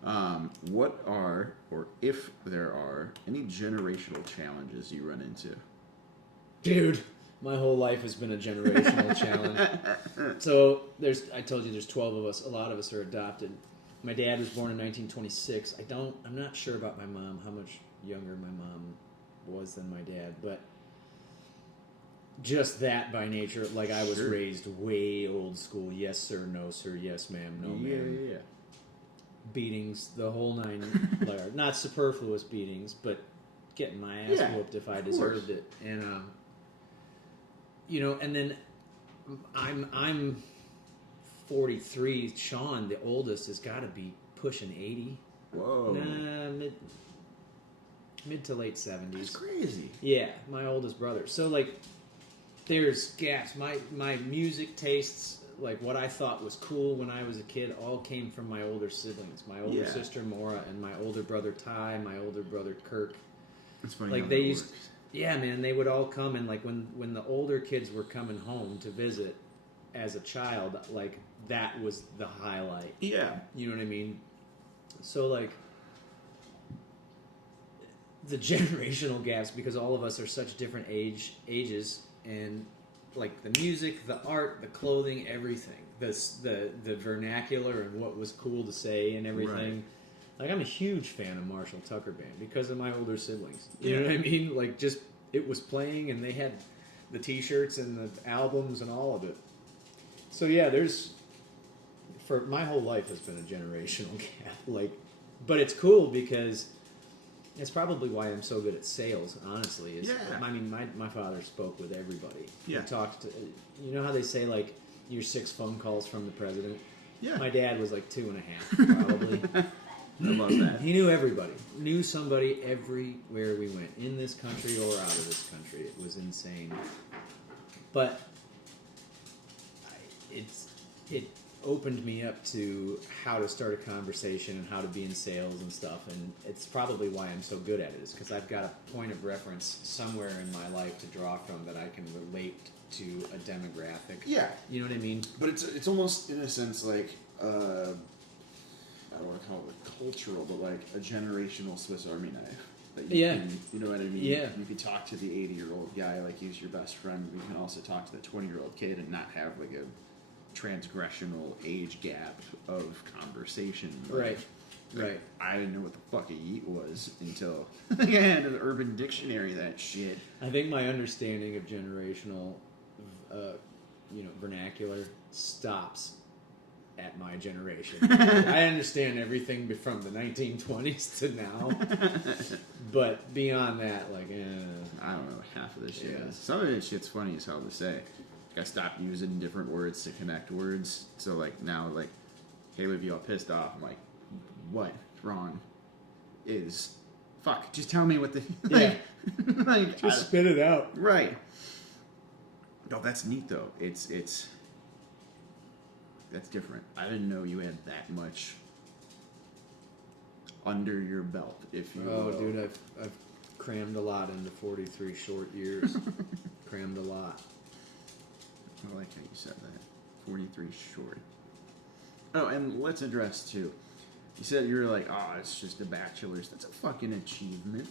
fun. What are, or if there are, any generational challenges you run into? Dude, my whole life has been a generational challenge. So I told you there's 12 of us. A lot of us are adopted. My dad was born in 1926. I'm not sure about my mom, how much younger my mom was than my dad, but just that by nature, like I was Sure. raised way old school. Yes sir, no sir, yes ma'am, no ma'am. Yeah. Beatings, the whole nine yards. Not superfluous beatings, but getting my ass Yeah, whooped if I of deserved course. it. And and then I'm 43. Sean, the oldest, has got to be pushing 80. Whoa. Nah, mid to late 70s. That's crazy. Yeah, my oldest brother. So like, there's gaps. My music tastes, like what I thought was cool when I was a kid, all came from my older siblings. My older Yeah. sister Maura and my older brother Ty, my older brother Kirk. It's funny. Like how they that used, works. yeah, man. They would all come, and like when the older kids were coming home to visit as a child, like that was the highlight. Yeah. You know what I mean? So like the generational gaps, because all of us are such different ages, and like the music, the art, the clothing, everything, the vernacular and what was cool to say and everything. Right. Like I'm a huge fan of Marshall Tucker Band because of my older siblings. You Yeah. know what I mean? Like just it was playing, and they had the T-shirts and the albums and all of it. So yeah, there's for my whole life has been a generational gap. Like, but it's cool because it's probably why I'm so good at sales. Honestly, is Yeah. I mean, my father spoke with everybody. Yeah. He talked to, you know how they say like you're 6 phone calls from the president. Yeah. My dad was like 2.5 probably. I love that. He knew everybody. Knew somebody everywhere we went, in this country or out of this country. It was insane. But it opened me up to how to start a conversation and how to be in sales and stuff. And it's probably why I'm so good at it, is because I've got a point of reference somewhere in my life to draw from that I can relate to a demographic. Yeah. You know what I mean? But it's almost in a sense like I don't want to call it cultural, but like a generational Swiss Army knife. That you Yeah. can, you know what I mean? Yeah. You can talk to the 80-year-old guy like he's your best friend, but you can also talk to the 20-year-old kid and not have like a transgressional age gap of conversation. Right. Like, Right. I didn't know what the fuck a yeet was until I had an Urban Dictionary of that shit. I think my understanding of generational, vernacular stops at my generation. I understand everything from the 1920s to now, but beyond that, like, I don't know what half of this shit Yeah. is. Some of this shit's funny as hell to say. Like, I stopped using different words to connect words. So like now, like, hey, would be all pissed off. I'm like, what wrong is fuck? Just tell me what the like. just spit it out. Right. No, that's neat though. It's that's different. I didn't know you had that much under your belt, if you Oh, will. dude, I've crammed a lot into 43 short years. Crammed a lot. I like how you said that. 43 short. Oh, and let's address too. You said you were like, oh, it's just a bachelor's. That's a fucking achievement.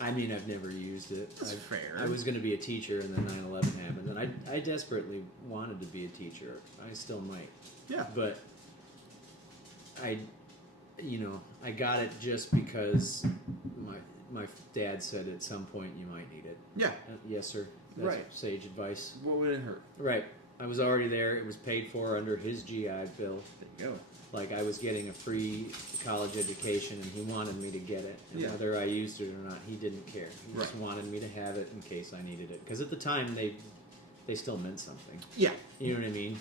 I mean, I've never used it. That's fair. I was going to be a teacher, and then 9/11 happened, and I desperately wanted to be a teacher. I still might. Yeah. But I got it just because my dad said at some point you might need it. Yeah. Yes, sir. That's Right. sage advice. What would it hurt? Right. I was already there. It was paid for under his GI Bill. There you go. Like I was getting a free college education, and he wanted me to get it. And Yeah. whether I used it or not, he didn't care. He just Right. wanted me to have it in case I needed it. Because at the time, they still meant something. Yeah. You know what I mean?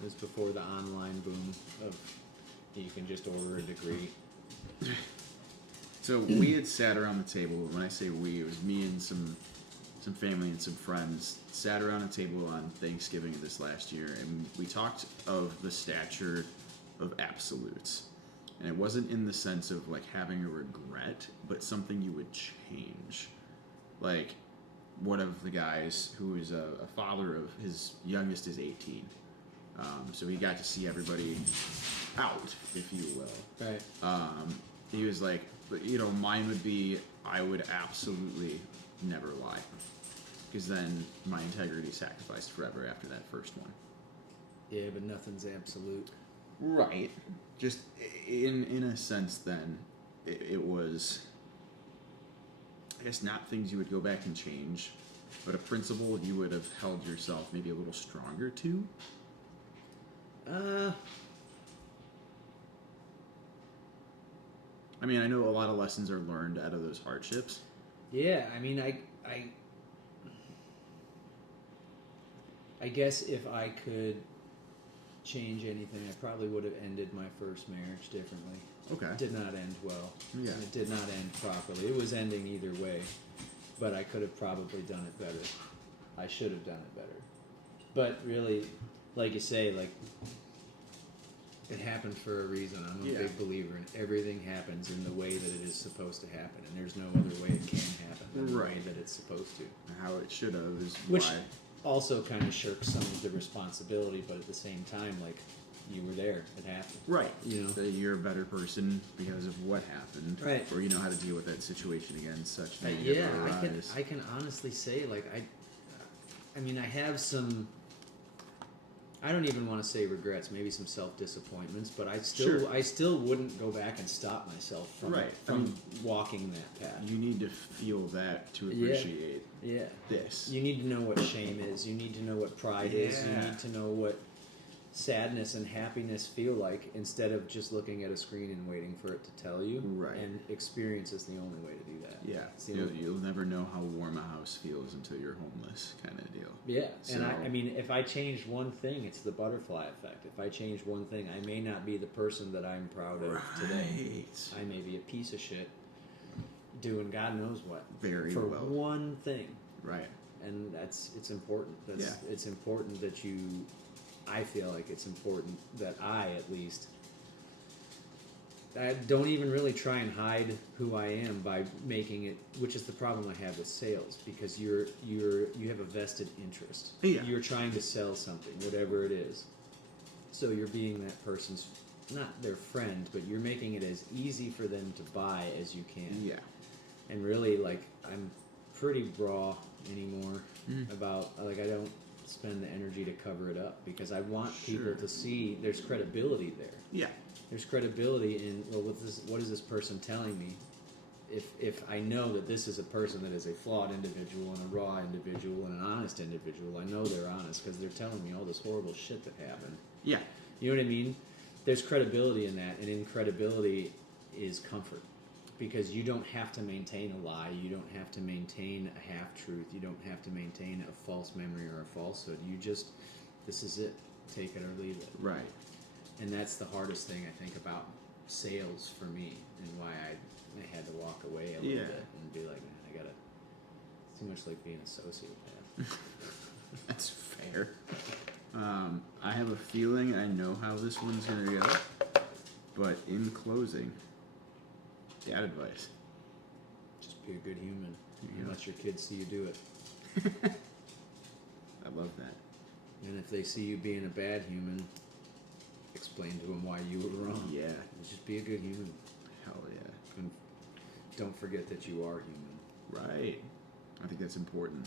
It was before the online boom of you can just order a degree. So we had sat around the table. When I say we, it was me and some family and some friends sat around a table on Thanksgiving of this last year, and we talked of the stature of absolutes. And it wasn't in the sense of like having a regret, but something you would change. Like one of the guys who is a father of his youngest is 18. So he got to see everybody out, if you will. Right. He was like, mine would be, I would absolutely never lie. Because then my integrity sacrificed forever after that first one. Yeah, but nothing's absolute. Right. Just in a sense then, it was, I guess not things you would go back and change, but a principle you would have held yourself maybe a little stronger to. I mean, I know a lot of lessons are learned out of those hardships. Yeah, I mean, I I guess if I could change anything, I probably would have ended my first marriage differently. Okay. It did not end well. Yeah. And it did not end properly. It was ending either way, but I could have probably done it better. I should have done it better. But really, like you say, like, it happened for a reason. I'm a Yeah. big believer in everything happens in the way that it is supposed to happen, and there's no other way it can happen than the way Right. that it's supposed to. How it should have is Which why. also kind of shirks some of the responsibility, but at the same time, like, you were there. It happened. Right. You know? That you're a better person because of what happened. Right. Or you know how to deal with that situation again, such that Yeah, I can honestly say, like, I mean, I have some. I don't even want to say regrets, maybe some self-disappointments, but I still wouldn't go back and stop myself from Right. walking that path. You need to feel that to Yeah. appreciate Yeah. this. You need to know what shame is. You need to know what pride is. You Yeah. need to know what sadness and happiness feel like instead of just looking at a screen and waiting for it to tell you. Right. And experience is the only way to do that. Yeah. It's the only- You'll never know how warm a house feels until you're homeless, kind of deal. Yeah, and So- I mean, if I change one thing, it's the butterfly effect. If I change one thing, I may not be the person that I'm proud of today. Right. I may be a piece of shit doing God knows what Very for well. one thing, Right. and it's important. Yeah. It's important that you. I feel like it's important that at least. I don't even really try and hide who I am by making it, which is the problem I have with sales, because you have a vested interest. Yeah. You're trying to sell something, whatever it is. So you're being that person's, not their friend, but you're making it as easy for them to buy as you can. Yeah. And really, like, I'm pretty raw anymore about, like, I don't spend the energy to cover it up because I want people Sure. to see there's credibility there. Yeah. There's credibility in, well, what is this person telling me? If I know that this is a person that is a flawed individual and a raw individual and an honest individual, I know they're honest because they're telling me all this horrible shit that happened. Yeah. You know what I mean? There's credibility in that, and in credibility is comfort. Because you don't have to maintain a lie, you don't have to maintain a half-truth, you don't have to maintain a false memory or a falsehood. You just, this is it, take it or leave it. Right. And that's the hardest thing, I think, about sales for me, and why I had to walk away a little Yeah. bit and be like, man, I gotta, it's too much like being a sociopath. That's fair. I have a feeling I know how this one's gonna go, but in closing, dad advice. Just be a good human, Yeah. and let your kids see you do it. I love that. And if they see you being a bad human, explain to them why you were wrong. Yeah. Just be a good human. Hell yeah. And don't forget that you are human. Right. I think that's important.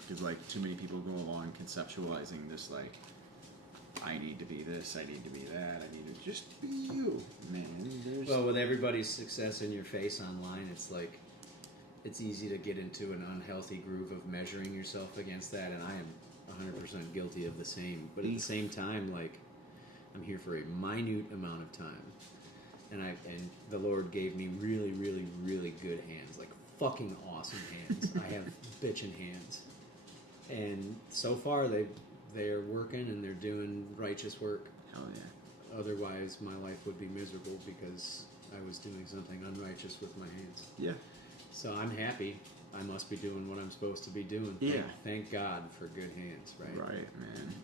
Because, like, too many people go along conceptualizing this, like, I need to be this, I need to be that, I need to just be you. Man, there's... Well, with everybody's success in your face online, it's like, it's easy to get into an unhealthy groove of measuring yourself against that, and I am 100% guilty of the same. But at the same time, like, I'm here for a minute amount of time. And the Lord gave me really, really, really good hands, like fucking awesome hands. I have bitchin' hands. And so far, they're working and they're doing righteous work. Hell yeah. Otherwise, my life would be miserable because I was doing something unrighteous with my hands. Yeah. So I'm happy. I must be doing what I'm supposed to be doing. Yeah. Thank God for good hands, right? Right, man.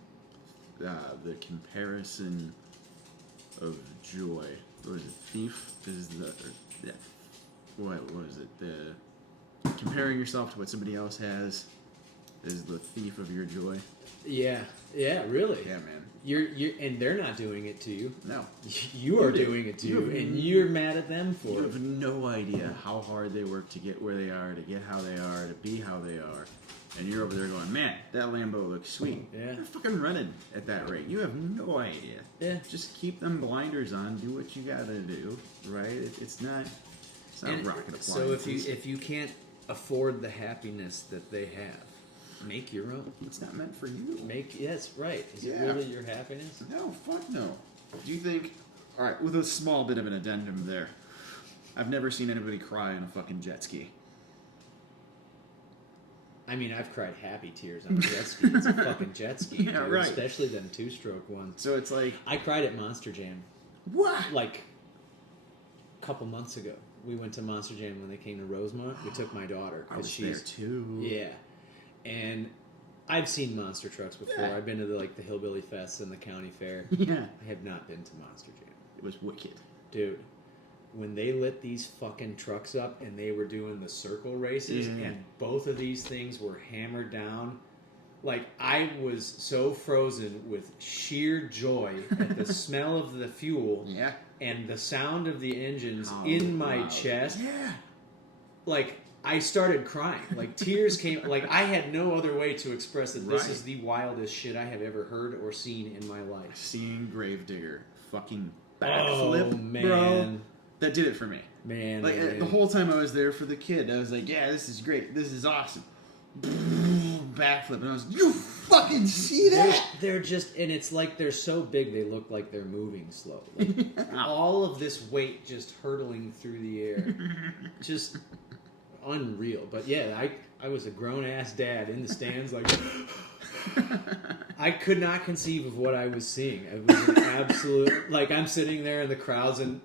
The comparison of joy. What was it? Thief is the... Yeah. What was it? The comparing yourself to what somebody else has is the thief of your joy. Yeah. Yeah, really. Yeah, man. You're and they're not doing it to you. No. You are You do. doing it to You you, have- and you're mad at them You for it. have no idea how hard they work to get where they are, to get how they are, to be how they are. And you're over there going, man, that Lambo looks sweet. Yeah. They're fucking running at that rate. You have no idea. Yeah. Just keep them blinders on. Do what you gotta do, right? It's not And rocket appliances. so if you can't afford the happiness that they have, make your own. It's not meant for you. Yes, right. Is it Yeah. really your happiness? No, fuck no. Do you think... Alright, with a small bit of an addendum there. I've never seen anybody cry on a fucking jet ski. I mean, I've cried happy tears on a jet ski. It's a fucking jet ski, Yeah, dude, right. especially them 2-stroke ones. So it's like, I cried at Monster Jam what? like a couple months ago. We went to Monster Jam when they came to Rosemont. We took my daughter I because was she's there too. yeah, and I've seen monster trucks before. Yeah. I've been to the Hillbilly Fests and the county fair. Yeah. I have not been to Monster Jam, It was wicked. dude. When they lit these fucking trucks up and they were doing the circle races, Yeah. and both of these things were hammered down, like I was so frozen with sheer joy at the smell of the fuel Yeah. and the sound of the engines Oh, in my wow. chest. Yeah. Like I started crying. Like tears came. Like I had no other way to express that this Right. is the wildest shit I have ever heard or seen in my life. Seeing Gravedigger fucking Oh backflip, man, bro. That did it for me. man, Like man. the whole time I was there for the kid, I was like, "Yeah, this is great. This is awesome." Backflip, and I was, "You fucking see that?" They're just, and it's like they're so big they look like they're moving slow. Like, all of this weight just hurtling through the air, just unreal. But yeah, I was a grown ass dad in the stands, like I could not conceive of what I was seeing. It was an absolute, like I'm sitting there in the crowds and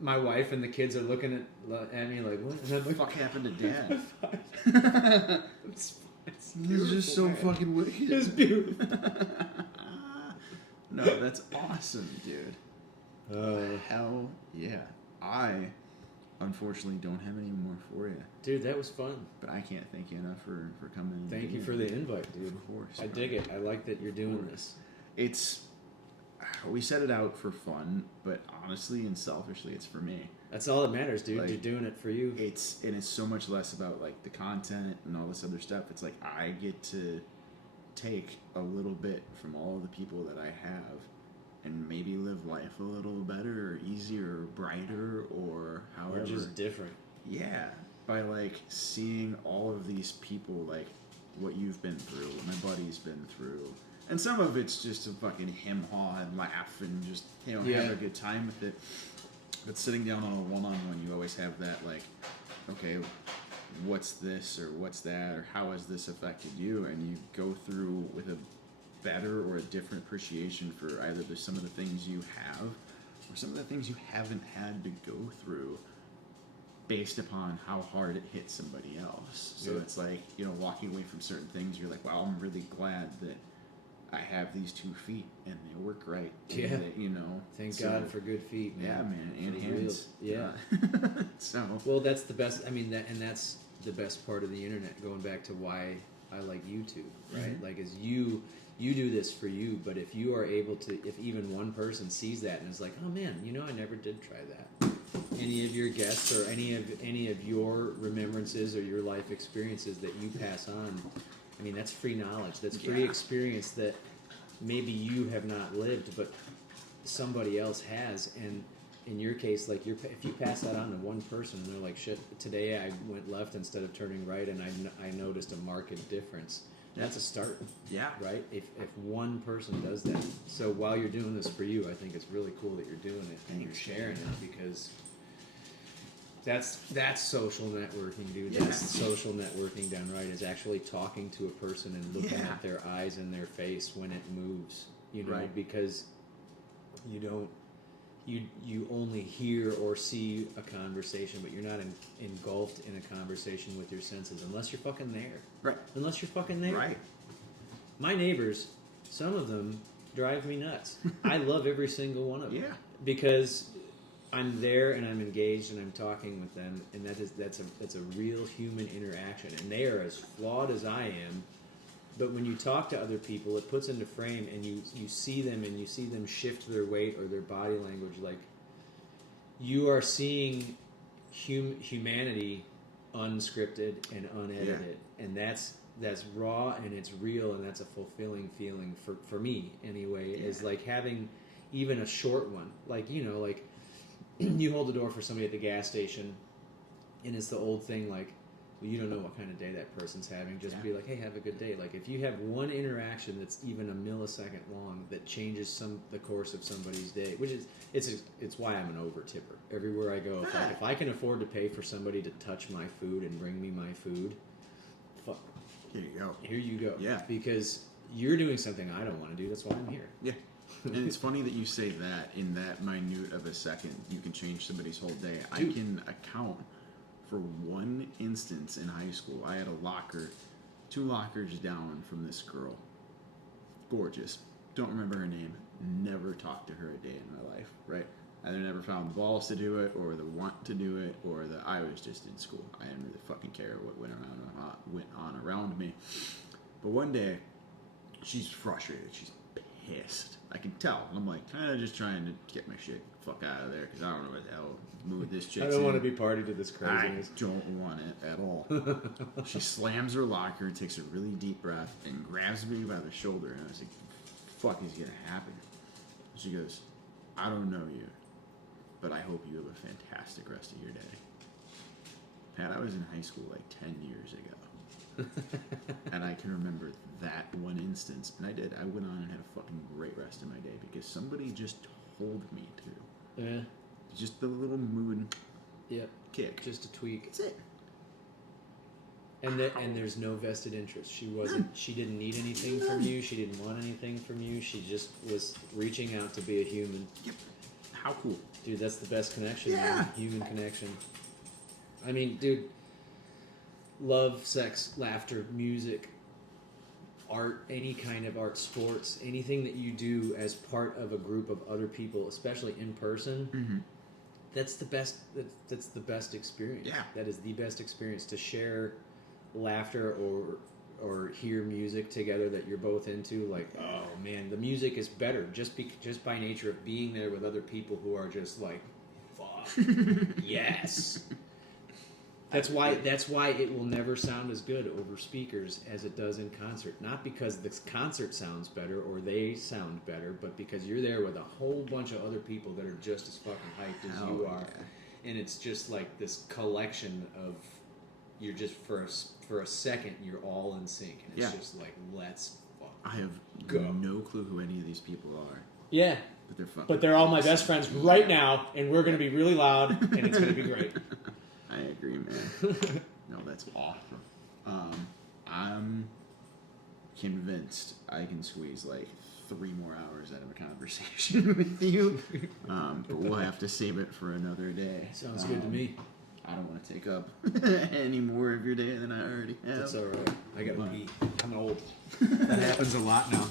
my wife and the kids are looking at me like, what? And I'm What the like, fuck happened to Dad? it's He's just so beautiful, man. fucking wicked. It's beautiful. No, that's awesome, dude. Hell yeah. I unfortunately don't have any more for you, Dude, that was fun. but I can't thank you enough for coming. and Thank you doing for it. the invite, dude. Of course. I bro. dig it. I like that you're doing course. this. It's we set it out for fun, but honestly and selfishly, it's for me. That's all that matters, dude. Like, you're doing it for you. It's so much less about like the content and all this other stuff. It's like I get to take a little bit from all the people that I have and maybe live life a little better or easier or brighter or however. We're just different. Yeah, by like seeing all of these people, like what you've been through, what my buddy's been through, and some of it's just to fucking hem haw and laugh and just have Yeah. a good time with it. But sitting down on a one-on-one, you always have that like, okay, what's this or what's that or how has this affected you, and you go through with a better or a different appreciation for either some of the things you have or some of the things you haven't had to go through based upon how hard it hit somebody else. So Yeah. it's like, walking away from certain things, you're like, wow, I'm really glad that I have these 2 feet and they work right. And Yeah. that, Thank so- God for good feet, man. Yeah, man, and For hands. real. Yeah. So Well, that's the best. I mean, that's the best part of the internet. Going back to why I like YouTube, right? Mhm. Like, is you do this for you, but if you are able to, if even one person sees that and is like, oh man, I never did try that. Any of your guests or any of your remembrances or your life experiences that you pass on, I mean, that's free knowledge. That's free Yeah. experience that maybe you have not lived, but somebody else has. And in your case, like if you pass that on to one person and they're like, shit, today I went left instead of turning right and I noticed a marked difference. That's a start, yeah, right? If one person does that. So while you're doing this for you, I think it's really cool that you're doing it and you're sharing it, because that's social networking, dude. Yeah. That's social networking done right, is actually talking to a person and looking Yeah. at their eyes and their face when it moves, Right. because you don't you only hear or see a conversation, but you're not engulfed in a conversation with your senses unless you're fucking there. right, Unless you're fucking there. right. My neighbors, some of them drive me nuts. I love every single one of them. Yeah. Because I'm there and I'm engaged and I'm talking with them, and that's a real human interaction, and they are as flawed as I am. But when you talk to other people, it puts into frame, and you see them, and you see them shift their weight or their body language. Like, you are seeing humanity unscripted and unedited, and that's raw and it's real, and that's a fulfilling feeling for me anyway. Yeah. Is like having even a short one, like like you hold the door for somebody at the gas station, and it's the old thing, like, well, you don't know what kind of day that person's having. Just Yeah. be like, hey, have a good day. Like, if you have one interaction that's even a millisecond long that changes the course of somebody's day, which is it's why I'm an over tipper everywhere I go. If I can afford to pay for somebody to touch my food and bring me my food, fuck, Here you go. Here you go. Yeah. Because you're doing something I don't want to do. That's why I'm here. Yeah. And it's funny that you say that in that minute of a second. You can change somebody's whole day. I Dude. can account for one instance in high school. I had a locker, 2 lockers down from this girl. Gorgeous. Don't remember her name. Never talked to her a day in my life, right? Either never found the balls to do it, or the want to do it, or that I was just in school. I didn't really fucking care what went on around me. But one day, she's frustrated. She's pissed. I can tell. I'm like kind of just trying to get my shit fuck out of there because I don't know what the hell mood this chick's I don't want to in. be party to this craziness. I don't want it at all. She slams her locker, takes a really deep breath, and grabs me by the shoulder. And I was like, fuck is going to happen? She goes, I don't know you, but I hope you have a fantastic rest of your day. Pat, I was in high school like 10 years ago. And I can remember that one instance. And I did. I went on and had a fucking great rest of my day because somebody just told me to. Yeah. Just the little mood Yep. kick. Just a tweak. That's it. And there's no vested interest. She didn't need anything from you. She didn't want anything from you. She just was reaching out to be a human. Yep. How cool. Dude, that's the best connection. Yeah. Man. Human connection. I mean, dude, love, sex, laughter, music, art, any kind of art, sports, anything that you do as part of a group of other people, especially in person, Mm-hmm. that's the best. That's the best experience. Yeah. That is the best experience to share laughter or hear music together that you're both into. Like, oh man, the music is better just by nature of being there with other people who are just like, fuck, yes. That's why it will never sound as good over speakers as it does in concert. Not because the concert sounds better or they sound better, but because you're there with a whole bunch of other people that are just as fucking hyped as you are. And it's just like this collection of, you're just for a second you're all in sync, and it's just like, let's fuck. I have Go. no clue who any of these people are, Yeah, but they're fucking. but they're all my best friends right now, and we're gonna be really loud, and it's gonna be great. I agree, man. No, that's awesome. I'm convinced I can squeeze like 3 more hours out of a conversation with you, but we'll have to save it for another day. Sounds good to me. I don't want to take up any more of your day than I already have. That's all right. I gotta But- be. I'm old. That happens a lot now.